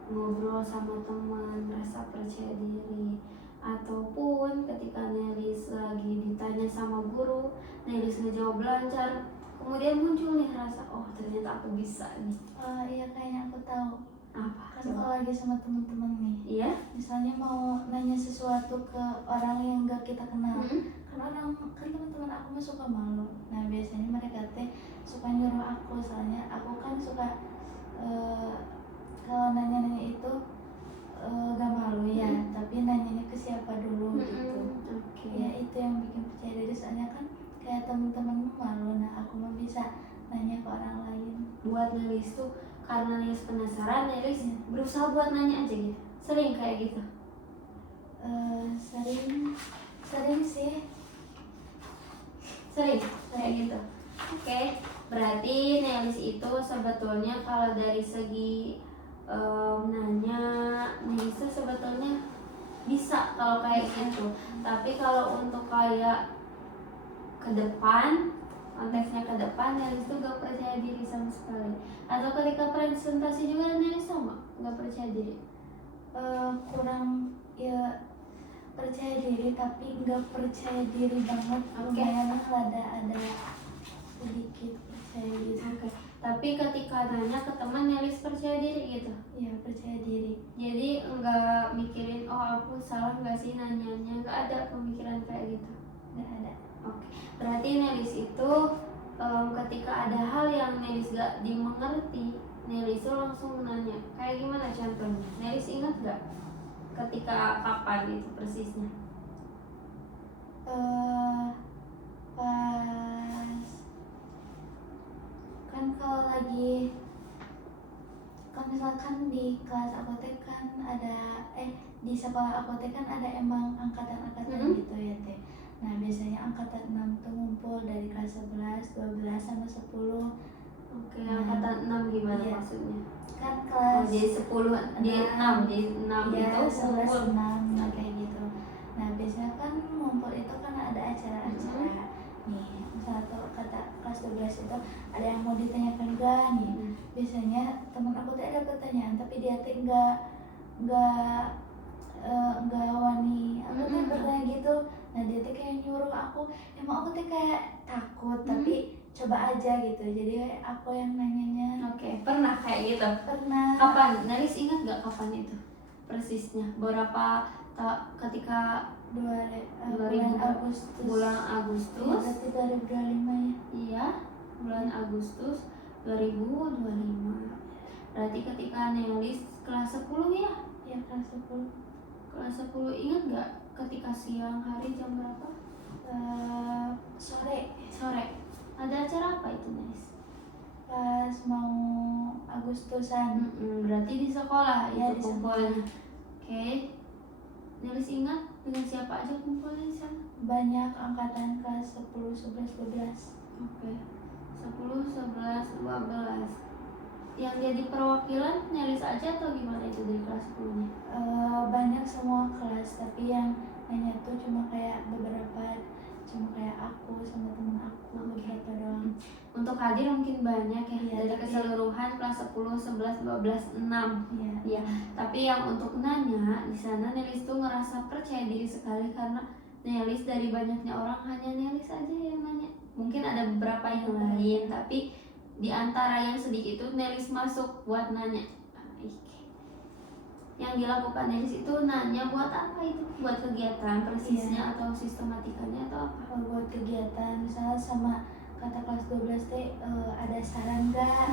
ngobrol sama teman, rasa percaya diri, ataupun ketika Nelis lagi ditanya sama guru, Nelis ngejawab lancar, kemudian muncul nih rasa, oh ternyata aku bisa nih. Oh iya, kayaknya aku tahu. Apa? Kan Coba. kalau lagi sama temen-temen nih, Iya? misalnya mau nanya sesuatu ke orang yang gak kita kenal, kan teman-teman aku mah suka malu. Nah biasanya mereka teh suka nyuruh aku, soalnya aku kan suka kalau nanya-nanya itu gak malu ya, tapi nanyanya ke siapa dulu gitu. Oke. Ya itu yang bikin percaya diri, soalnya kan kayak temen-temen malu, nah aku mah bisa nanya ke orang lain. Buat Nelis tuh karena Nelis penasaran, Nelis berusaha buat nanya aja gitu. Sering kayak gitu. Sering sih. Sering kayak gitu. Oke, berarti Nelis itu sebetulnya kalau dari segi nanya, Nelis tuh sebetulnya bisa kalau kayak gitu. Tapi kalau untuk kayak ke depan, konteksnya ke depan, Nelis tuh gak percaya diri sama sekali. Atau ketika presentasi juga Nelis sama, gak percaya diri. Kurang ya percaya diri tapi nggak percaya diri banget. Oke. Lumayan lah ada sedikit percaya diri. Oke. Tapi ketika nanya ke teman, Nelis percaya diri gitu. Ya percaya diri. Jadi nggak mikirin oh aku salah nggak sih nanyanya, nggak ada pemikiran kayak gitu. Nggak ada. Oke. Berarti Nelis itu ketika ada hal yang Nelis gak dimengerti, Nelis itu langsung nanya. Kayak gimana contohnya? Nelis ingat gak? Ketika kapan itu persisnya? Pas kan kalau lagi kan misalkan di kelas apotek kan ada di sekolah apotek kan ada emang angkatan-angkatan gitu ya teh. Nah biasanya angkatan 6 tuh ngumpul dari kelas 11, 12 sama 10. Oke, angkatan 6 gimana iya. maksudnya? Kan kelas Jadi 10, di 6 ya, itu 11, ngumpul. 6 nah kayak gitu. Nah biasanya kan ngumpul itu kan ada acara-acara nih. Misalnya tuh kata kelas 12 itu ada yang mau ditanyakan gak nih. Biasanya teman aku tuh ada pertanyaan tapi dia tuh nggak wani aku tuh bertanya gitu. Nah dia tuh kayak nyuruh aku, emang aku tuh kayak takut tapi coba aja gitu. Jadi aku yang nanyanya. Oke, pernah kayak gitu? Pernah. Kapan? Nelis ingat gak kapan itu? Persisnya berapa ketika bulan Agustus. Bulan Ya, Agustus. berarti 2025 ya. Iya, bulan Agustus 2025. Berarti ketika Nelis kelas 10 ya? Ya kelas 10. Kelas 10 ingat gak ketika siang hari jam berapa? Sore. Ada acara apa itu, Nelis? Pas mau Agustusan. Berarti di sekolah Ya, itu di kumpulnya. Oke. Nelis ingat dengan siapa aja kumpulnya di sana? Banyak angkatan kelas 10, 11, 12. Oke. 10, 11, 12. Yang jadi perwakilan Nelis aja atau gimana itu dari kelas 10-nya? Banyak semua kelas, tapi yang nanya tuh cuma kayak beberapa, cuma kayak aku sama temen aku beberapa doang. Untuk hadir mungkin banyak ya, Iya, dari tapi- keseluruhan kelas 10, 11, 12, 6. Iya. Tapi yang untuk nanya di sana Nelis tuh ngerasa percaya diri sekali karena Nelis dari banyaknya orang hanya Nelis aja yang nanya. Mungkin ada beberapa yang lain, tapi di antara yang sedikit itu Nelis masuk buat nanya. Yang dilakukan Nelis itu nanya buat apa itu? Buat kegiatan persisnya atau sistematikanya atau apa? Buat kegiatan misalnya sama kata kelas 12 teh ada saran gak?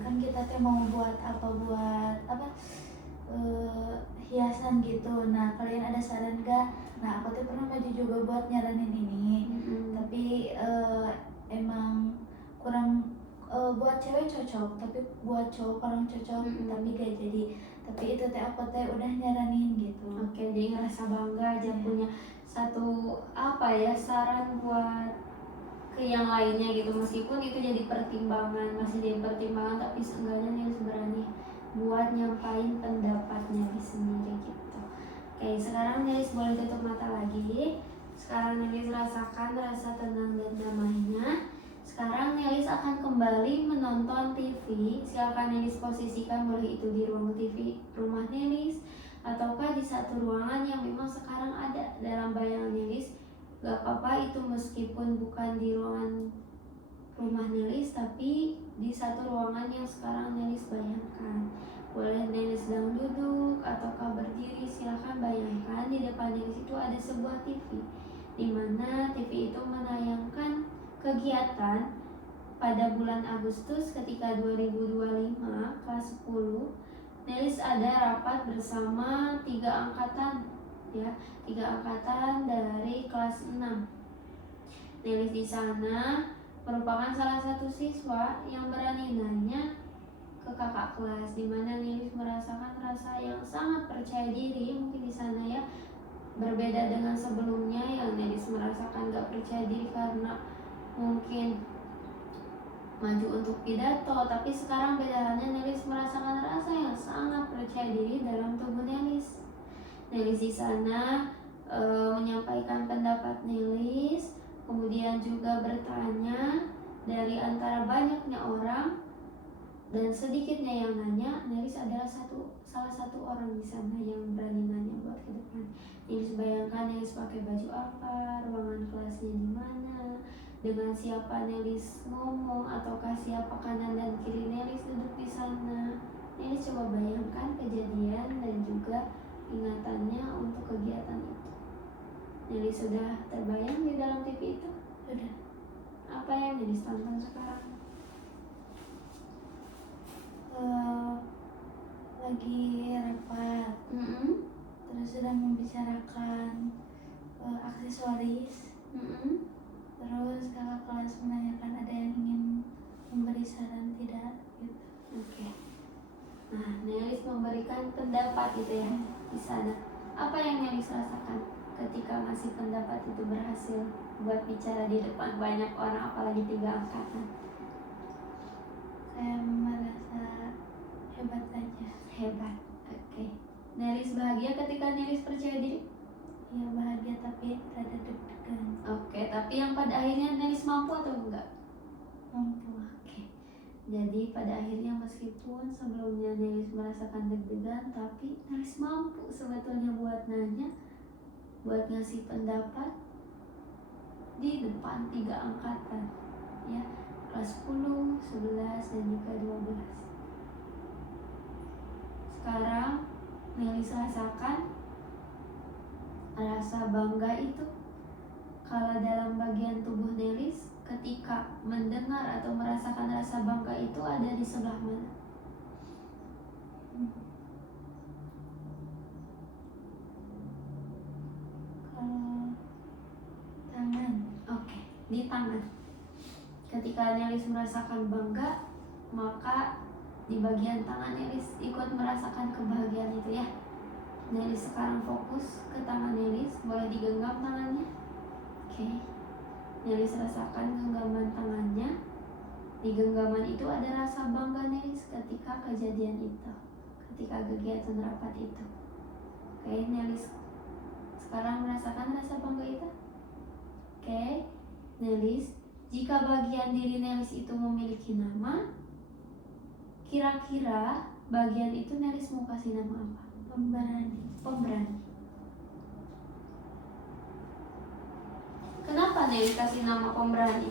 Kan kita teh mau buat hiasan gitu. Nah kalian ada saran gak? Nah aku tuh pernah maju juga buat nyaranin ini. Tapi emang kurang buat cewek cocok, tapi buat cowok kurang cocok. Tapi gak jadi. Tapi itu teh aku teh udah nyaranin gitu. Oke, jadi ngerasa bangga aja punya satu saran buat ke yang lainnya gitu, meskipun itu jadi pertimbangan, masih jadi pertimbangan, tapi seenggaknya Nelis berani buat nyampain pendapatnya di sendiri gitu. Oke, sekarang Nelis boleh tutup mata lagi. Sekarang Nelis rasakan rasa tenang dan damainya. Sekarang Nelis akan kembali menonton TV. Silakan Nelis posisikan, boleh itu di ruang TV rumah Nelis ataukah di satu ruangan yang memang sekarang ada dalam bayangan Nelis. Gak apa-apa itu meskipun bukan di ruangan rumah Nelis, tapi di satu ruangan yang sekarang Nelis bayangkan. Boleh Nelis sedang duduk ataukah berdiri, silahkan bayangkan di depan Nelis itu ada sebuah TV, di mana TV itu menayangkan kegiatan pada bulan Agustus ketika 2025 kelas 10. Nelis ada rapat bersama 3 angkatan ya, 3 angkatan dari kelas 6. Nelis di sana merupakan salah satu siswa yang berani nanya ke kakak kelas, di mana Nelis merasakan rasa yang sangat percaya diri. Mungkin di sana ya, berbeda dengan sebelumnya yang Nelis merasakan gak percaya diri karena mungkin maju untuk pidato, tapi sekarang beda halnya, Nelis merasakan rasa yang sangat percaya diri dalam tubuh Nelis. Nelis di sana menyampaikan pendapat Nelis, kemudian juga bertanya dari antara banyaknya orang dan sedikitnya yang nanya. Nelis adalah salah satu orang di sana yang berani nanya buat ke depan. Nelis bayangkan Nelis pakai baju apa, ruangan kelasnya di mana, dengan siapa Nelis ngomong, ataukah siapa kanan dan kiri Nelis duduk di sana. Nelis coba bayangkan kejadian dan juga ingatannya untuk kegiatan itu. Nelis sudah terbayang di dalam TV itu? Sudah. Apa yang Nelis tonton sekarang? Lagi rapat, terus sedang membicarakan aksesoris. Terus kakak kelas menanyakan ada yang ingin memberi saran tidak gitu. Oke. Nah, Nelis memberikan pendapat itu ya di sana. Apa yang Nelis rasakan ketika ngasih pendapat itu berhasil buat bicara di depan banyak orang, apalagi 3 angkatan? Saya merasa hebat saja. Hebat. Oke. Nelis bahagia ketika Nelis percaya diri? Ya bahagia tapi rada deg-degan. Oke, tapi yang pada akhirnya Nelis mampu atau enggak? Mampu. Oke. Jadi pada akhirnya meskipun sebelumnya Nelis merasakan deg-degan, tapi Nelis mampu sebetulnya buat nanya, buat ngasih pendapat di depan 3 angkatan ya, kelas 10, 11, dan juga 12. Sekarang Nelis rasakan rasa bangga itu kalau dalam bagian tubuh Nelis ketika mendengar atau merasakan rasa bangga itu ada di sebelah mana? Kalau tangan. Oke, di tangan. Ketika Nelis merasakan bangga, maka di bagian tangan Nelis ikut merasakan kebahagiaan itu ya. Nelis sekarang fokus ke tangan Nelis, boleh digenggam tangannya. Oke. Nelis rasakan genggaman tangannya. Di genggaman itu ada rasa bangga Nelis ketika kejadian itu, ketika kegiatan rapat itu. Oke, Nelis sekarang merasakan rasa bangga itu. Oke, Nelis, jika bagian diri Nelis itu memiliki nama, kira-kira bagian itu Nelis mau kasih nama apa? Pemberani. Pemberani. Kenapa Nelis kasih nama pemberani?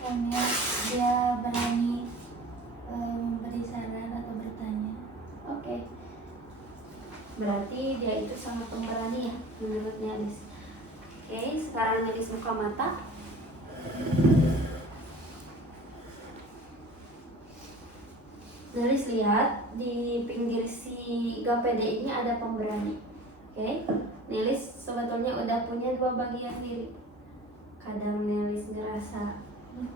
Karena dia berani memberi saran atau bertanya. Oke. Berarti dia itu sangat pemberani ya menurut Nelis. Oke, sekarang Nelis buka mata. Nelis lihat di pinggir si GPD ini ada pemberani. Oke, Nelis sebetulnya udah punya 2 bagian diri. Kadang Nelis ngerasa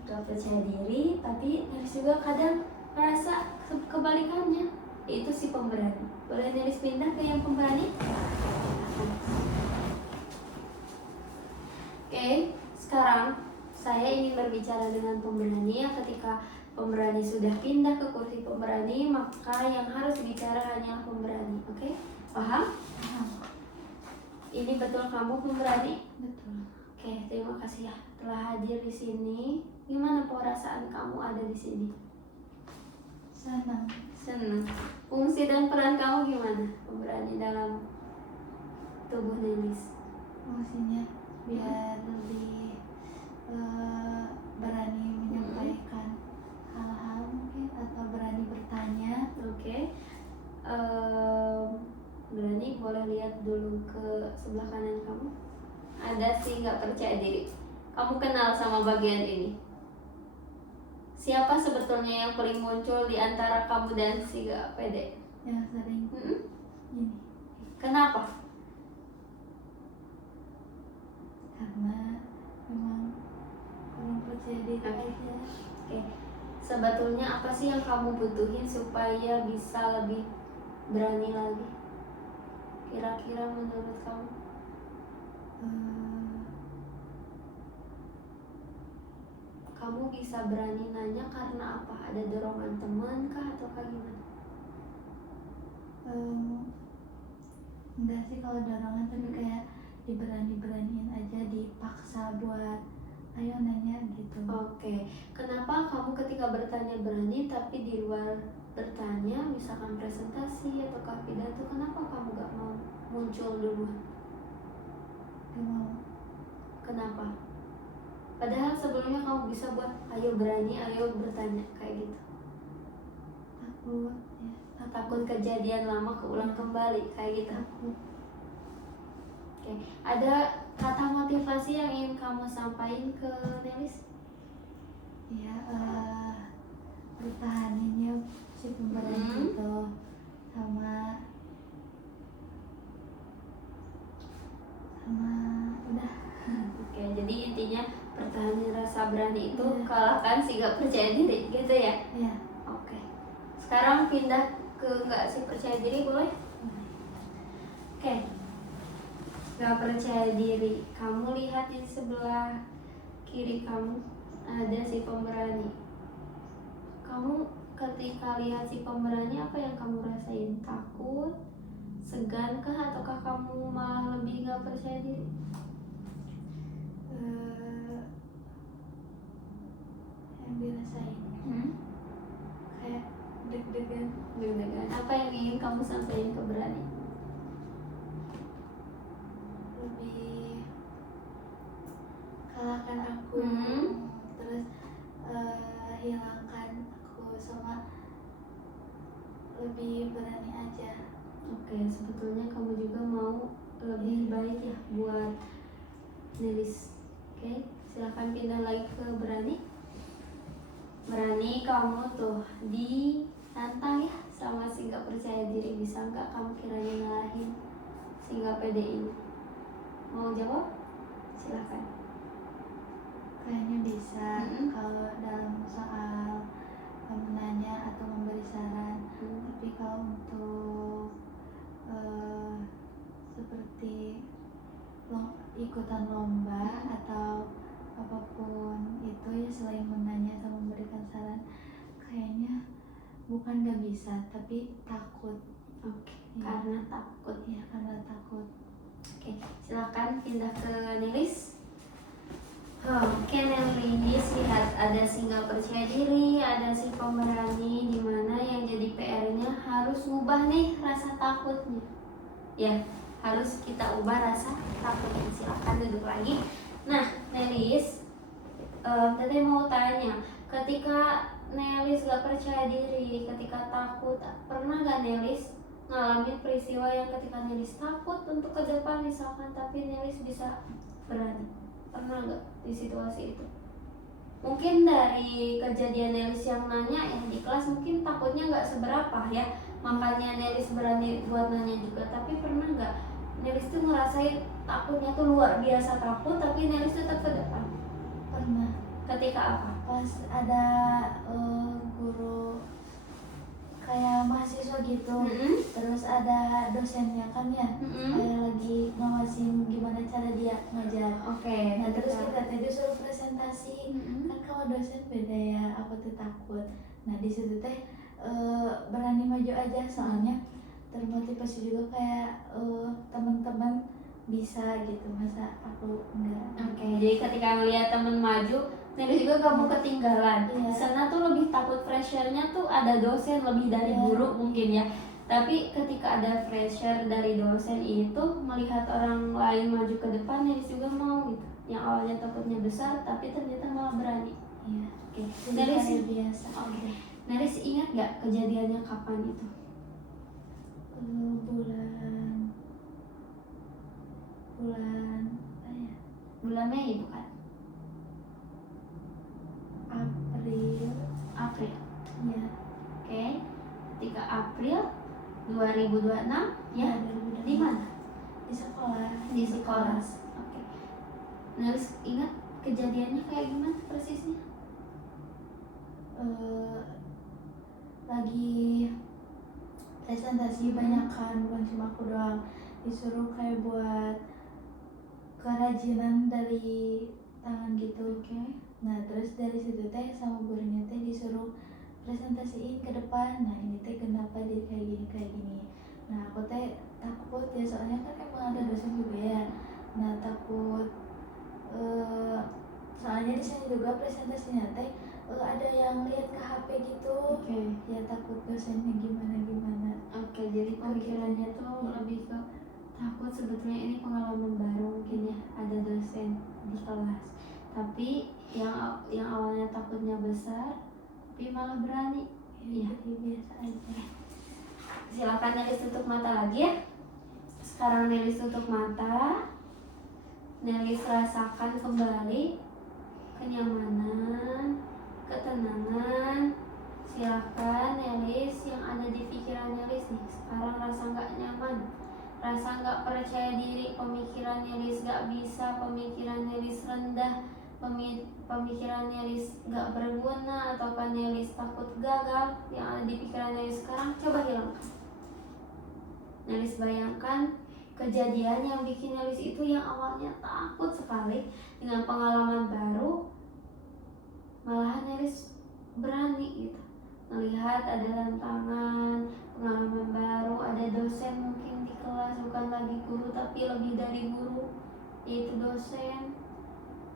gak percaya diri, tapi Nelis juga kadang ngerasa kebalikannya, yaitu si pemberani. Boleh Nelis pindah ke yang pemberani? Oke, sekarang saya ingin berbicara dengan pemberani ya. Ketika pemberani sudah pindah ke kursi pemberani, maka yang harus bicara hanyalah pemberani. Oke, paham? Paham. Ini betul kamu pemberani? Betul. Oke, terima kasih ya telah hadir di sini. Gimana perasaan kamu ada di sini? Senang. Senang. Fungsi dan peran kamu gimana pemberani dalam tubuh Nelis? Fungsinya biar lebih berani menyampaikan hal-hal mungkin, atau berani bertanya. Oke. Berani boleh lihat dulu ke sebelah kanan kamu. Ada sih nggak percaya diri. Kamu kenal sama bagian ini? Siapa sebetulnya yang paling muncul di antara kamu dan si gak pede? Yang sering ini. Kenapa? Karena memang kurang percaya diri aja. Oke. sebetulnya apa sih yang kamu butuhin supaya bisa lebih berani lagi? Kira-kira menurut kamu? Kamu bisa berani nanya karena apa? Ada dorongan teman kah atau gimana? Enggak sih kalau dorongan, tapi kayak diberani-beraniin aja, dipaksa buat ayo nanya gitu. Oke, kenapa kamu ketika bertanya berani tapi di luar bertanya, misalkan presentasi atau pidato, kenapa kamu gak mau muncul duluan? Gak mau. Kenapa? Padahal sebelumnya kamu bisa buat ayo berani, ayo bertanya kayak gitu. Takut ya. Takut kejadian lama keulang kembali kayak gitu. Takut. Oke, ada kata motivasi yang ingin kamu sampaikan ke Nelis? Ya, pertahanin ya si pemberani itu, sama udah. Oke, jadi intinya pertahanin rasa berani itu, kalahkan si gak percaya diri gitu ya? Iya. Oke, sekarang pindah ke gak sih percaya diri, boleh? Oke, gak percaya diri. Kamu lihat di sebelah kiri kamu ada si pemberani. Kamu ketika lihat si pemberani, apa yang kamu rasain? Takut, segan kah, ataukah kamu malah lebih gak percaya diri? Yang dirasain kayak deg-degan. Apa yang ingin kamu sampaikan ke berani? Lebih kalahkan aku, terus hilangkan aku, sama lebih berani aja. Oke, sebetulnya kamu juga mau lebih baik ya buat Nelis. Oke, silahkan pindah lagi ke berani. Berani, kamu tuh ditantang ya sama si gak percaya diri. Bisa nggak kamu kiranya ngalahin si gak pede ini? Mau jawab? Silahkan. Kayaknya bisa. Kalau dalam soal menanya atau memberi saran, tapi kalau untuk seperti ikutan lomba atau apapun itu ya, selain menanya atau memberikan saran, kayaknya bukan gak bisa, tapi takut. Oke, Ya. karena takut. Ya, karena takut. Oke, silakan pindah ke Nelis. Oke, Nelis, lihat ada si nggak percaya diri, ada si pemberani, dimana yang jadi PR-nya harus ngubah nih rasa takutnya. Ya, harus kita ubah rasa takutnya. Silakan duduk lagi. Nah, Nelis, tadi mau tanya, ketika Nelis gak percaya diri, ketika takut, pernah gak Nelis ngalamin peristiwa yang ketika Nelis takut untuk ke depan misalkan, tapi Nelis bisa berani? Pernah gak di situasi itu? Mungkin dari kejadian Nelis yang nanya ya di kelas, mungkin takutnya gak seberapa ya, makanya Nelis berani buat nanya juga. Tapi pernah gak Nelis tuh ngerasain takutnya tuh luar biasa takut, tapi Nelis tetap ke depan? Pernah. Ketika apa? Pas ada guru kayak mahasiswa gitu, terus ada dosennya kan ya, kayak lagi ngawasin gimana cara dia ngajar. Oke. Nah terus kita tadi disuruh presentasi, kan kalau dosen beda ya, aku tuh takut. Nah di situ teh berani maju aja, soalnya termotivasi juga kayak teman-teman bisa gitu, masa aku enggak. Oke, jadi ketika ngeliat temen maju, Nelis juga kamu ketinggalan. Iya. Di sana tuh lebih takut freshernya tuh ada dosen lebih dari guru mungkin ya. Tapi ketika ada fresher dari dosen itu melihat orang lain maju ke depan, Nelis juga mau gitu. Yang awalnya takutnya besar, tapi ternyata malah berani. Iya. Oke. Jadi Nelis kayak biasa. Oke. Nelis ingat nggak kejadiannya kapan itu? Bulan apa ya? Bulan Mei bukan? April. Ya. Oke. Ketika April 2026 ya. Di mana? Di sekolah. Di sekolah. Oke. Nelis ingat kejadiannya kayak gimana persisnya? eh, lagi presentasi banyak kan, bukan cuma aku doang, disuruh kayak buat kerajinan dari tangan gitu. Oke. Nah terus dari situ teh sama gurunya teh disuruh presentasiin ke depan. Nah ini teh kenapa jadi kayak gini. Nah aku teh takut ya, soalnya kan emang ada dosen juga ya. Nah takut soalnya di sini juga presentasinya teh ada yang lihat ke HP gitu. Oke. Ya takut dosennya gimana. Oke, jadi pemikirannya tuh lebih ke takut sebetulnya ini pengalaman baru mungkin ya, ada dosen di kelas. Tapi yang awalnya takutnya besar, tapi malah berani. Ya, Iya. jadi biasa aja. Silakan Nelis tutup mata lagi ya. Sekarang Nelis tutup mata. Nelis rasakan kembali kenyamanan, ketenangan. Silakan Nelis yang ada di pikiran Nelis nih. Sekarang rasa nggak nyaman, rasa nggak percaya diri, pemikiran Nelis nggak bisa, pemikiran Nelis rendah, pemikiran Nelis nggak berguna, ataukah Nelis takut gagal, yang ada di pikiran Nelis sekarang coba hilangkan. Nelis bayangkan kejadian yang bikin Nelis itu yang awalnya takut sekali dengan pengalaman baru, malahan Nelis berani gitu melihat ada tantangan, pengalaman baru, ada dosen mungkin di kelas, bukan lagi guru tapi lebih dari guru, yaitu dosen.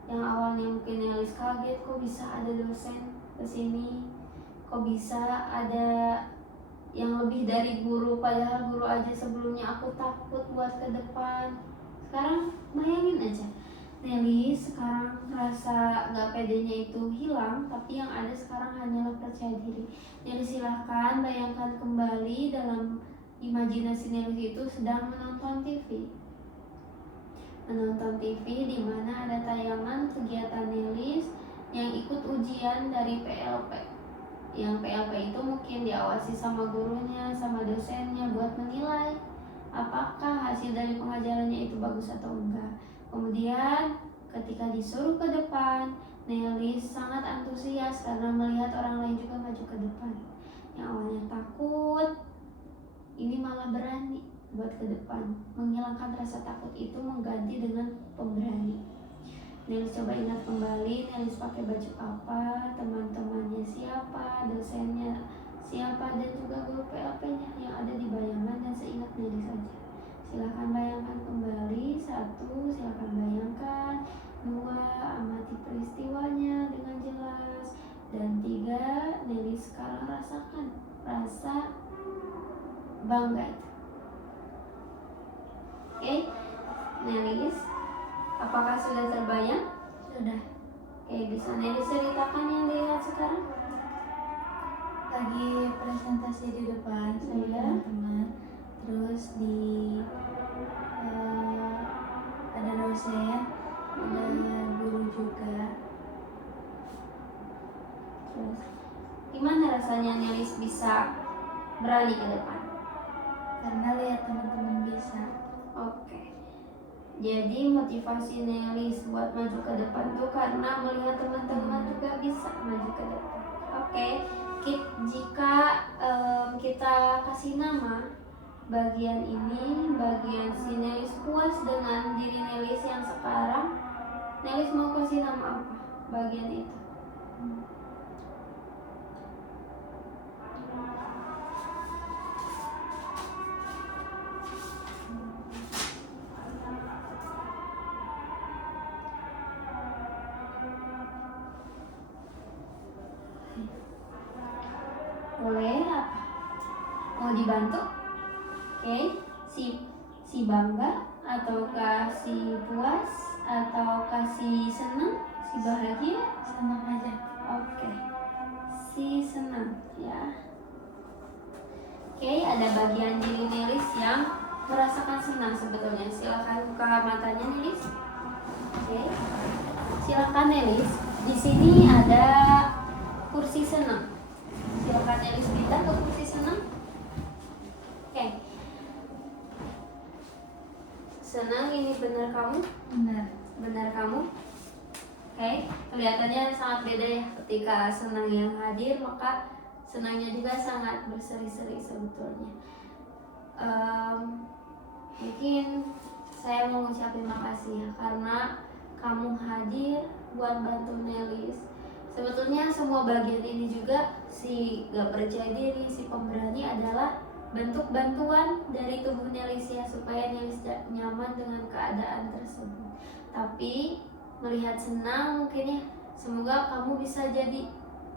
Yang awalnya mungkin Nelis kaget, kok bisa ada dosen kesini, kok bisa ada yang lebih dari guru, padahal guru aja sebelumnya aku takut buat ke depan. Sekarang bayangin aja, Nelis sekarang rasa gak pedenya itu hilang, tapi yang ada sekarang hanyalah percaya diri. Nelis silahkan bayangkan kembali dalam imajinasi Nelis itu sedang menonton TV. Menonton TV di mana ada tayangan kegiatan Nelis yang ikut ujian dari PLP. Yang PLP itu mungkin diawasi sama gurunya, sama dosennya buat menilai apakah hasil dari pengajarannya itu bagus atau enggak. Kemudian ketika disuruh ke depan, Nelis sangat antusias karena melihat orang lain juga maju ke depan. Yang awalnya takut, ini malah berani buat ke depan. Menghilangkan rasa takut itu mengganti dengan pemberani. Nelis coba ingat kembali, Nelis pakai baju apa, teman-temannya siapa, dosennya siapa, dan juga guru PLP-nya yang ada di bayangan dan seingat Nelis saja. Silakan bayangkan kembali. 1, silakan bayangkan. 2, amati peristiwanya dengan jelas. Dan 3, Nelis sekarang rasakan rasa bangga itu. Oke, Nelis, apakah sudah terbayang? Sudah. Oke, bisa Nelis ceritakan yang dilihat sekarang? Lagi presentasi di depan sama Iya. teman-teman, terus ada dosen, ada guru juga. Terus, gimana rasanya Nelis bisa berani ke depan? Karena lihat teman-teman bisa. Oke. Jadi motivasi Nelis buat maju ke depan tuh karena melihat teman-teman juga bisa maju ke depan. Oke. Jika kita kasih nama bagian ini, bagian si Nelis puas dengan diri Nelis yang sekarang, Nelis mau kasih nama apa bagian itu? Boleh apa? Mau dibantu? Oke, si bangga ataukah si puas ataukah si senang, si bahagia? Senang aja. Oke, si senang ya. Oke, ada bagian diri Nelis yang merasakan senang sebetulnya. Silakan buka matanya Nelis. Oke, silakan Nelis. Di sini ada kursi senang. Silakan Nelis pindah ke kursi senang. Oke. Senang ini benar kamu? Benar. Benar kamu? Oke, kelihatannya sangat beda ya ketika senang yang hadir, maka senangnya juga sangat berseri-seri sebetulnya. Mungkin saya mau ngucapin makasih ya karena kamu hadir buat bantu Nelis. Sebetulnya semua bagian ini juga, si gak percaya diri, si pemberani, adalah bentuk bantuan dari tubuh Nelis ya, supaya Nelis nyaman dengan keadaan tersebut. Tapi melihat senang mungkin ya, semoga kamu bisa jadi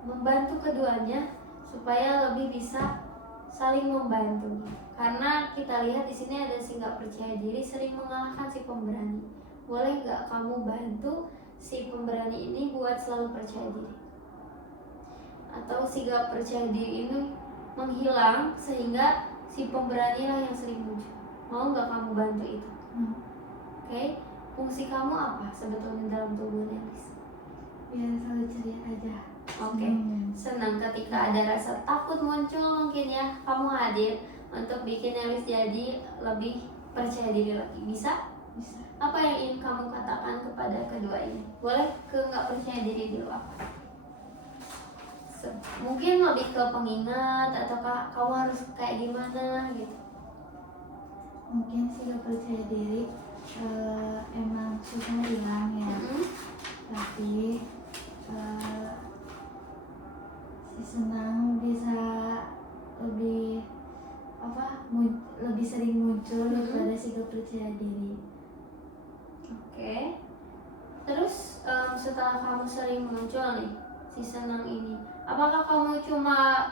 membantu keduanya supaya lebih bisa saling membantu. Karena kita lihat di sini ada si nggak percaya diri sering mengalahkan si pemberani. Boleh nggak kamu bantu si pemberani ini buat selalu percaya diri? Atau si nggak percaya diri ini menghilang sehingga si pemberani lah yang sering muncul. Mau nggak kamu bantu itu? Oke, fungsi kamu apa sebetulnya dalam tubuh Nelis? Biar selalu ceria aja. Oke, senang ketika ada rasa takut muncul mungkin ya, kamu hadir untuk bikin Nelis jadi lebih percaya diri lagi. Bisa? Bisa. Apa yang ingin kamu katakan kepada kedua ini? Boleh ke nggak percaya diri dulu apa? Mungkin lebih ke pengingat ataukah kamu harus kayak gimana gitu? Mungkin sih gak percaya diri emang susah hilang ya. Tapi si senang bisa lebih lebih sering muncul daripada si gak percaya diri. Oke. Terus setelah kamu sering muncul nih si senang ini, apakah kamu cuma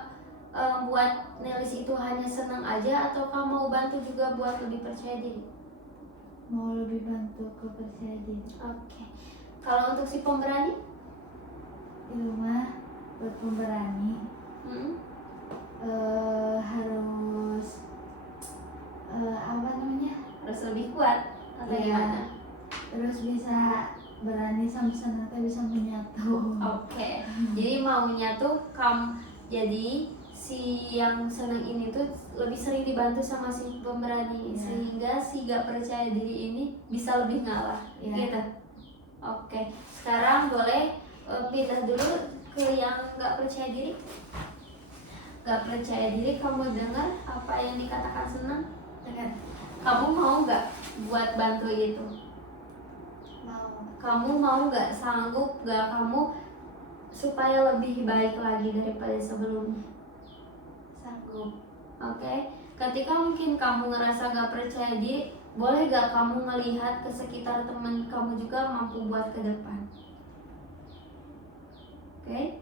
buat Nelis itu hanya senang aja atau kamu mau bantu juga buat lebih percaya diri? Mau lebih bantu ke percaya diri. Oke. Kalau untuk si pemberani? Di rumah buat pemberani harus Harus lebih kuat atau Iya. gimana? Terus bisa berani sama senang bisa menyatu. Oke. Jadi maunya tuh jadi si yang senang ini tuh lebih sering dibantu sama si pemberani, sehingga si gak percaya diri ini bisa lebih ngalah, gitu. Oke. Sekarang boleh pindah dulu ke yang gak percaya diri. Gak percaya diri, kamu dengar apa yang dikatakan senang? Dengar. Kamu mau gak buat bantu itu? Mau. Kamu mau gak, sanggup gak kamu supaya lebih baik lagi daripada sebelumnya? Sanggup. Oke. Ketika mungkin kamu ngerasa gak percaya diri, boleh gak kamu melihat ke sekitar teman kamu juga mampu buat ke depan? Oke.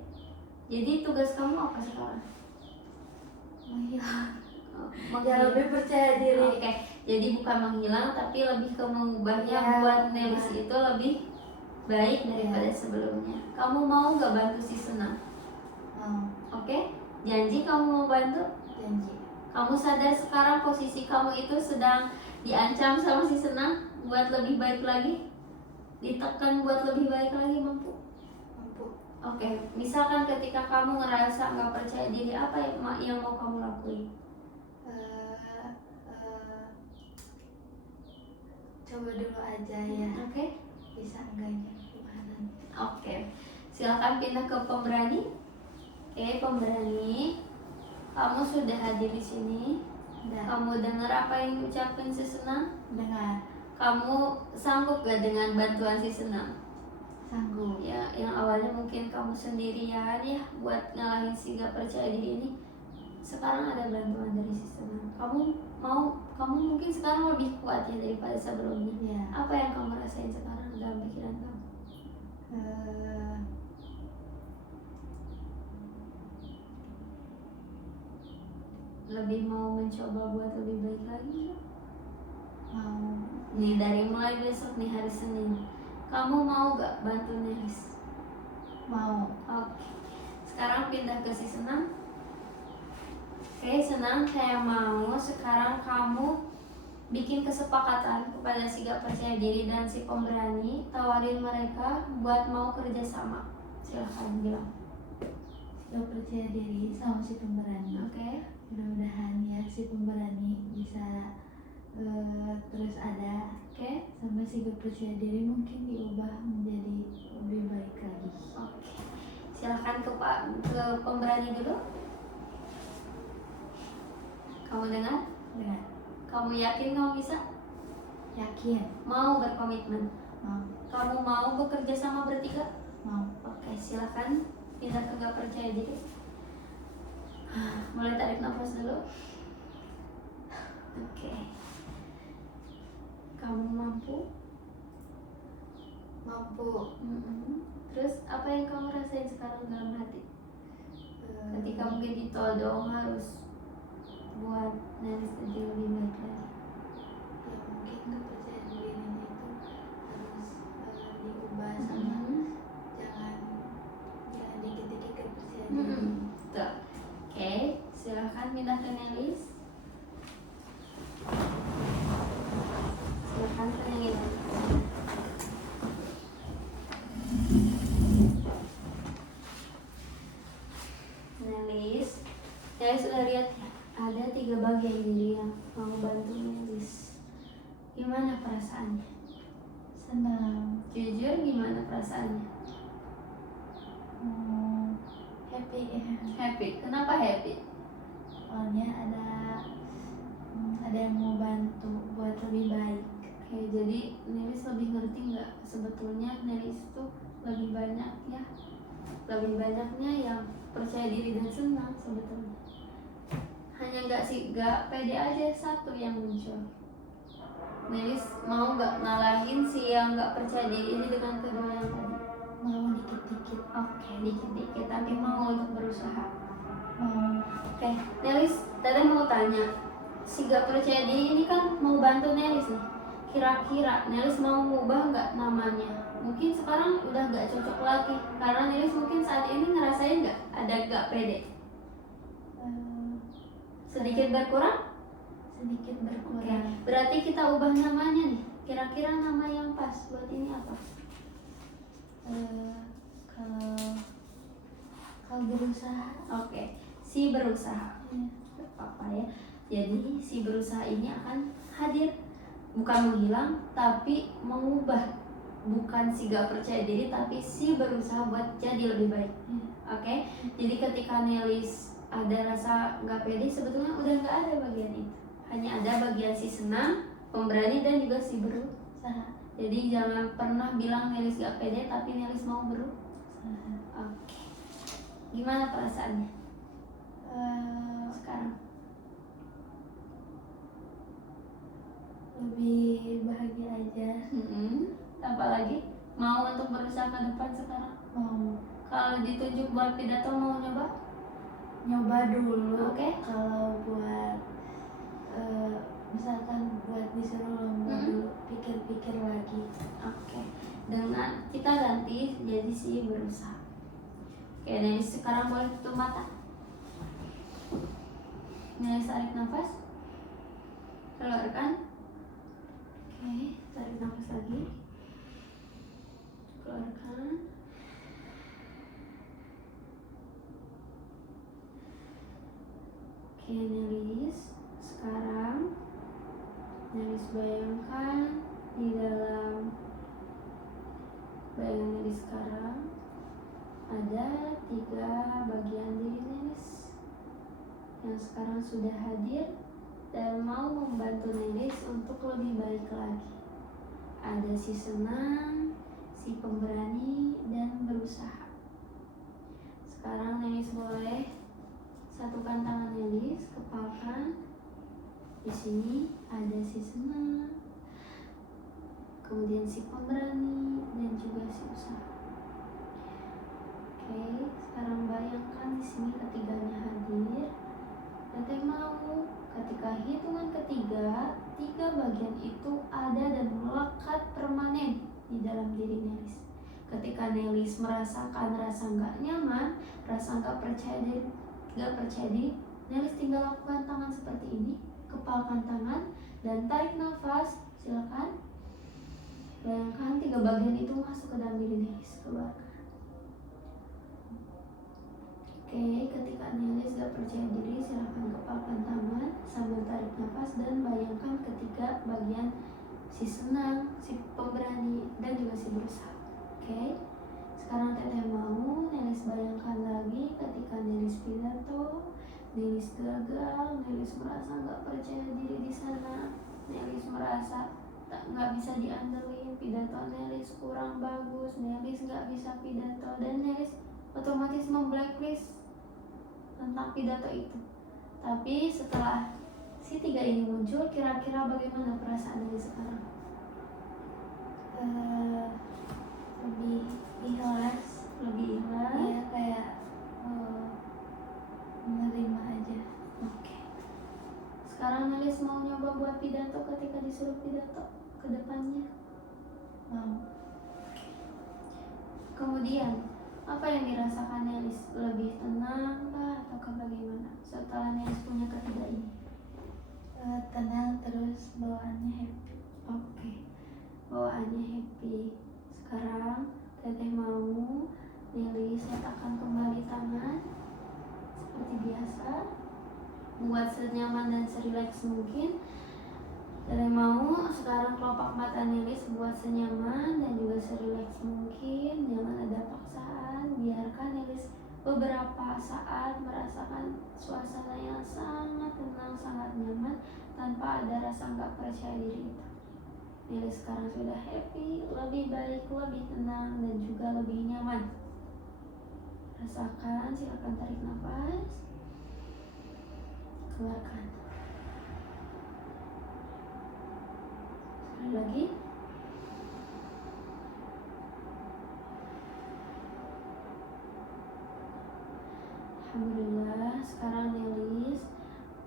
Jadi tugas kamu apa sekarang? Menghilang. Menghilang. Lebih percaya diri. Oke. Jadi bukan menghilang tapi lebih ke mengubahnya buat Nelis itu lebih baik daripada sebelumnya. Kamu mau gak bantu si senang? Mau. Oke. Janji kamu mau bantu? Janji. Kamu sadar sekarang posisi kamu itu sedang diancam sama si senang buat lebih baik lagi? Ditekan buat lebih baik lagi, mampu? Mampu. Oke. Misalkan ketika kamu ngerasa gak percaya diri, apa yang mau kamu lakuin? Coba dulu aja ya. Oke. Bisa enggaknya gimana? Oke. Silakan pindah ke pemberani. Oke, pemberani. Kamu sudah hadir di sini. Kamu dengar apa yang diucapin si senang? Dengar. Kamu sanggup gak dengan bantuan si senang? Sanggup. Ya, yang awalnya mungkin kamu sendirian ya buat ngalahin si gak percaya diri ini. Sekarang ada bantuan dari si senang. Kamu mungkin sekarang lebih kuat ya daripada sebelumnya. Ya. Apa yang kamu rasain sekarang dalam pikiran kamu? Lebih mau mencoba buat lebih baik lagi? Mau. Nih dari mulai besok nih hari Senin, kamu mau gak bantu Nelis? Mau. Oke. Sekarang pindah ke si senang. Oke, senang. Saya mau sekarang kamu bikin kesepakatan kepada si gak percaya diri dan si pemberani, tawarin mereka buat mau kerja sama. Silahkan bilang. Gak percaya diri sama si pemberani. Oke. Mudah-mudahan ya si pemberani bisa terus ada. Oke. Sama si gak percaya diri mungkin diubah menjadi lebih baik lagi. Oke. Silahkan ke pemberani dulu. Kamu dengar? Dengan Kamu yakin kamu bisa? yakin, Mau berkomitmen? mau, Kamu mau bekerja sama bertiga? mau. Oke, silakan pindah ke gak percaya diri. Mulai tarik nafas dulu. Oke. Kamu mampu? Mampu. Terus apa yang kamu rasain sekarang dalam hati? Ketika mungkin ditodong harus buat Nelis jadi lebih baik lagi. Ya mungkin kepercayaan dirinya itu harus diubah sama jangan dikit-dikit kepercayaan diri. Tuh. Oke, silahkan pindah ke Nelis. Silahkan tenangin. Nelis sudah lihat ya, ada 3 bagian diri yang mau bantu Nelis. Gimana perasaannya? Senang, Jujur gimana perasaannya? happy. Happy. Kenapa happy? Soalnya ada yang mau bantu buat lebih baik. Oke, jadi Nelis lebih ngerti nggak sebetulnya Nelis tuh lebih banyak ya, lebih banyaknya yang percaya diri dan senang sebetulnya. Hanya nggak pede aja satu yang muncul. Nelis mau nggak ngalahin si yang nggak percaya diri ini dengan kedua yang tadi? Mau dikit-dikit. Oke, dikit-dikit tapi mau untuk berusaha. Mau. Oke, Nelis tadi mau tanya, si gak percaya diri ini kan mau bantu Nelis nih. Kira-kira Nelis mau ngubah nggak namanya? Mungkin sekarang udah nggak cocok lagi karena Nelis mungkin saat ini ngerasain nggak ada gak pede, sedikit berkurang. Sedikit Oke, berkurang. berarti kita ubah namanya nih. Kira-kira nama yang pas buat ini apa? Kalau berusaha. Oke, si berusaha. Ya. Apa ya? Jadi si berusaha ini akan hadir, bukan menghilang, tapi mengubah. Bukan si gak percaya diri, tapi si berusaha buat jadi lebih baik. Oke, jadi ketika Nelis ada rasa gak pede, sebetulnya udah gak ada bagian itu. Hanya ada bagian si senang, pemberani, dan juga si berusaha. Jadi jangan pernah bilang Nelis gak pede, tapi Nelis mau berusaha. Oke, gimana perasaannya sekarang? Lebih bahagia aja. Apalagi mau untuk berusaha ke depan sekarang? Mau. Kalau ditunjuk buat pidato mau Nyoba dulu. Oke. Kalau buat misalkan buat disuruh lomba dulu, pikir-pikir lagi. Oke. Dengan kita ganti jadi si berusaha. Oke, Nelis sekarang boleh tutup mata. Nelis tarik nafas, keluarkan. Oke, tarik nafas lagi, keluarkan. Oke, Nelis sekarang Nelis bayangkan di dalam bayangan Nelis sekarang ada 3 bagian diri Nelis yang sekarang sudah hadir dan mau membantu Nelis untuk lebih baik lagi. Ada si senang, si pemberani, dan berusaha. Sekarang Nelis boleh satukan tangan Nelis, kepalkan. Di sini ada si senang, kemudian si pemberani, dan juga si usaha. Oke, sekarang bayangkan di sini ketiganya hadir. Teteh mau ketika hitungan ketiga, 3 bagian itu ada dan melekat permanen di dalam diri Nelis. Ketika Nelis merasakan rasa nggak nyaman, rasa nggak percaya diri, Nelis tinggal lakukan tangan seperti ini, kepalkan tangan dan tarik nafas. Silakan. Bayangkan 3 bagian itu masuk ke dalam diri Nelis, keluarkan. Oke, ketika Nelis gak percaya diri, silakan kepalkan tangan sambil tarik nafas dan bayangkan ketiga bagian si senang, si pemberani, dan juga si berusaha. Oke, Sekarang teteh mau Nelis bayangkan lagi ketika Nelis pidato, Nelis gagal, Nelis merasa nggak percaya diri di sana, Nelis merasa nggak bisa diandelin, pidato Nelis kurang bagus, Nelis nggak bisa pidato, dan Nelis otomatis memblacklist tentang pidato itu. Tapi setelah si 3 ini muncul, kira-kira bagaimana perasaan Nelis sekarang? Lebih ikhlas, ya kayak menerima aja. Oke. Sekarang Nelis mau nyoba buat pidato ketika disuruh pidato ke depannya. Mau. Kemudian apa yang dirasakan Nelis? Lebih tenang kah atau bagaimana setelah Nelis punya ketiga ini? Tenang, terus bawaannya happy. Oke. Bawaannya happy. Sekarang teteh mau Nelis letakkan kembali tangan seperti biasa, buat senyaman dan serileks mungkin. Teteh mau sekarang kelopak mata Nelis buat senyaman dan juga serileks mungkin. Jangan ada paksaan, biarkan Nelis beberapa saat merasakan suasana yang sangat tenang, sangat nyaman, tanpa ada rasa nggak percaya diri itu. Nelis sekarang sudah happy, lebih baik, lebih tenang, dan juga lebih nyaman. Rasakan, silakan tarik nafas, keluarkan. Sekali lagi. Alhamdulillah, sekarang Nelis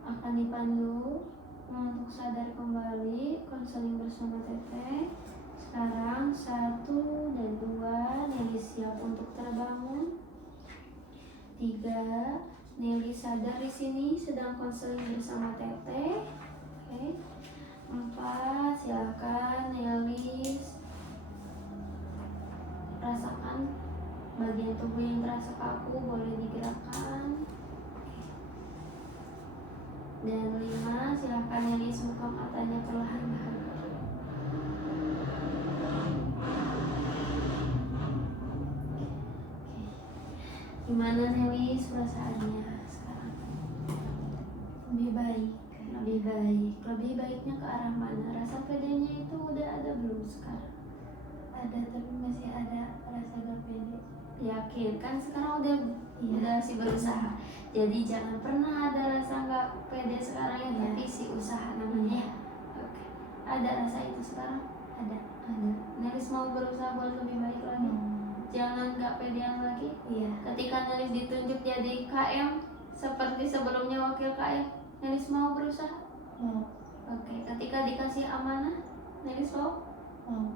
akan dipandu untuk sadar kembali konseling bersama teteh. Sekarang 1 dan 2, Nelis siap untuk terbangun. 3, Nelis sadar di sini sedang konseling bersama teteh. Oke. 4, silakan Nelis rasakan bagian tubuh yang terasa kaku boleh digerakkan. Dan 5, silakan Nelis buka matanya perlahan-lahan. Gimana Nelis perasaannya sekarang? Lebih baik. Lebih baik. Lebih baiknya ke arah mana? Rasa pedenya itu udah ada belum sekarang? Ada, tapi masih ada rasa gak pede. Yakin kan sekarang udah sih berusaha. Jadi jangan pernah ada rasa nggak pede sekarang ya, tapi si usaha namanya. Oke. Ada rasa itu sekarang? Ada. Nelis mau berusaha buat lebih baik lagi. Jangan nggak pedean lagi. Iya. Ketika Nelis ditunjuk jadi KM seperti sebelumnya wakil KM, Nelis mau berusaha? Mau. Oke. Ketika dikasih amanah, Nelis mau? Mau.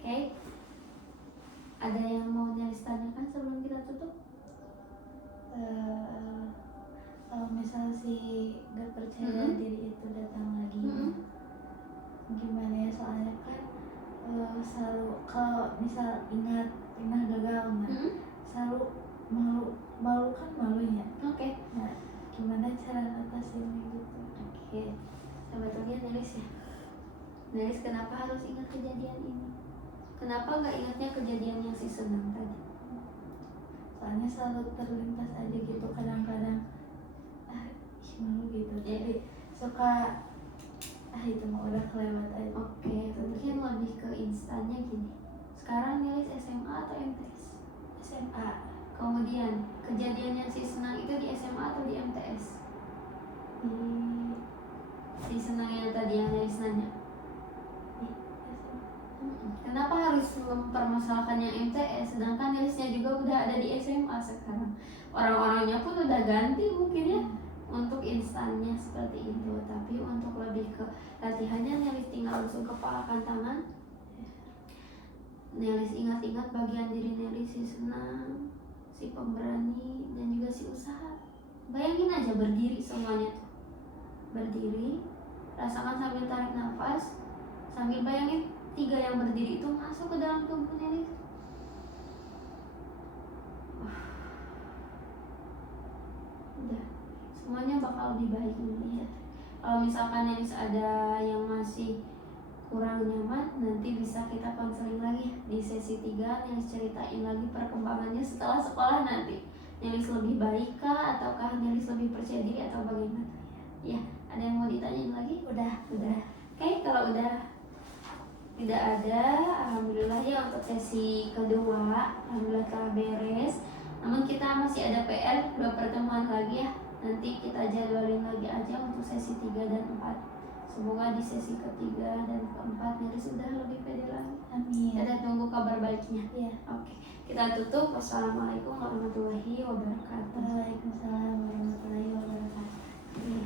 Oke. Ada yang mau Nelis tanyakan sebelum kita tutup? Kalau misal si gak percaya diri itu datang lagi, gimana ya? Soalnya kan selalu kalau misal ingat pernah gagal, selalu malu kan malunya. Oke. Nah, gimana cara ngatasinnya gitu? Oke. Sebetulnya Nelis ya. Nelis kenapa harus ingat kejadian ini? Kenapa nggak ingatnya kejadian yang si senang tadi? Soalnya selalu terlintas aja gitu kadang-kadang, malu gitu. Jadi suka itu mah udah kelewat aja. Oke, mungkin lebih ke instannya gini. Sekarang Nelis SMA atau MTS? SMA. Kemudian kejadian yang si senang itu di SMA atau di MTS? Si senang yang tadi yang Nelis nanya. Kenapa harus mempermasalahkan yang MTS sedangkan Nelisnya juga udah ada di SMA sekarang? Orang-orangnya pun udah ganti mungkin ya. Untuk instannya seperti itu, tapi untuk lebih ke latihannya Nelis tinggal langsung kepalakan tangan. Nelis ingat-ingat bagian diri Nelis, si senang, si pemberani, dan juga si usaha. Bayangin aja berdiri semuanya tuh. Berdiri, rasakan sambil tarik nafas, sambil bayangin 3 yang berdiri itu masuk ke dalam tubuh Nelis. Udah, semuanya bakal lebih baik nih ya. Kalau misalkan Nelis ada yang masih kurang nyaman, nanti bisa kita konseling lagi di sesi 3. Yang ceritain lagi perkembangannya setelah sekolah nanti. Nelis lebih baik kah, ataukah Nelis lebih percaya diri atau bagaimana? Ya, ada yang mau ditanyain lagi? Udah. Oke, kalau udah tidak ada, alhamdulillah ya untuk sesi kedua, alhamdulillah telah beres. Namun kita masih ada PR 2 pertemuan lagi ya. Nanti kita jadwalin lagi aja untuk sesi 3 dan 4. Semoga di sesi ketiga dan keempat Nelis sudah lebih pede lagi. Amin. Kita tunggu kabar baiknya. Iya. Oke, kita tutup. Wassalamualaikum warahmatullahi wabarakatuh. Waalaikumsalam warahmatullahi wabarakatuh. Iya.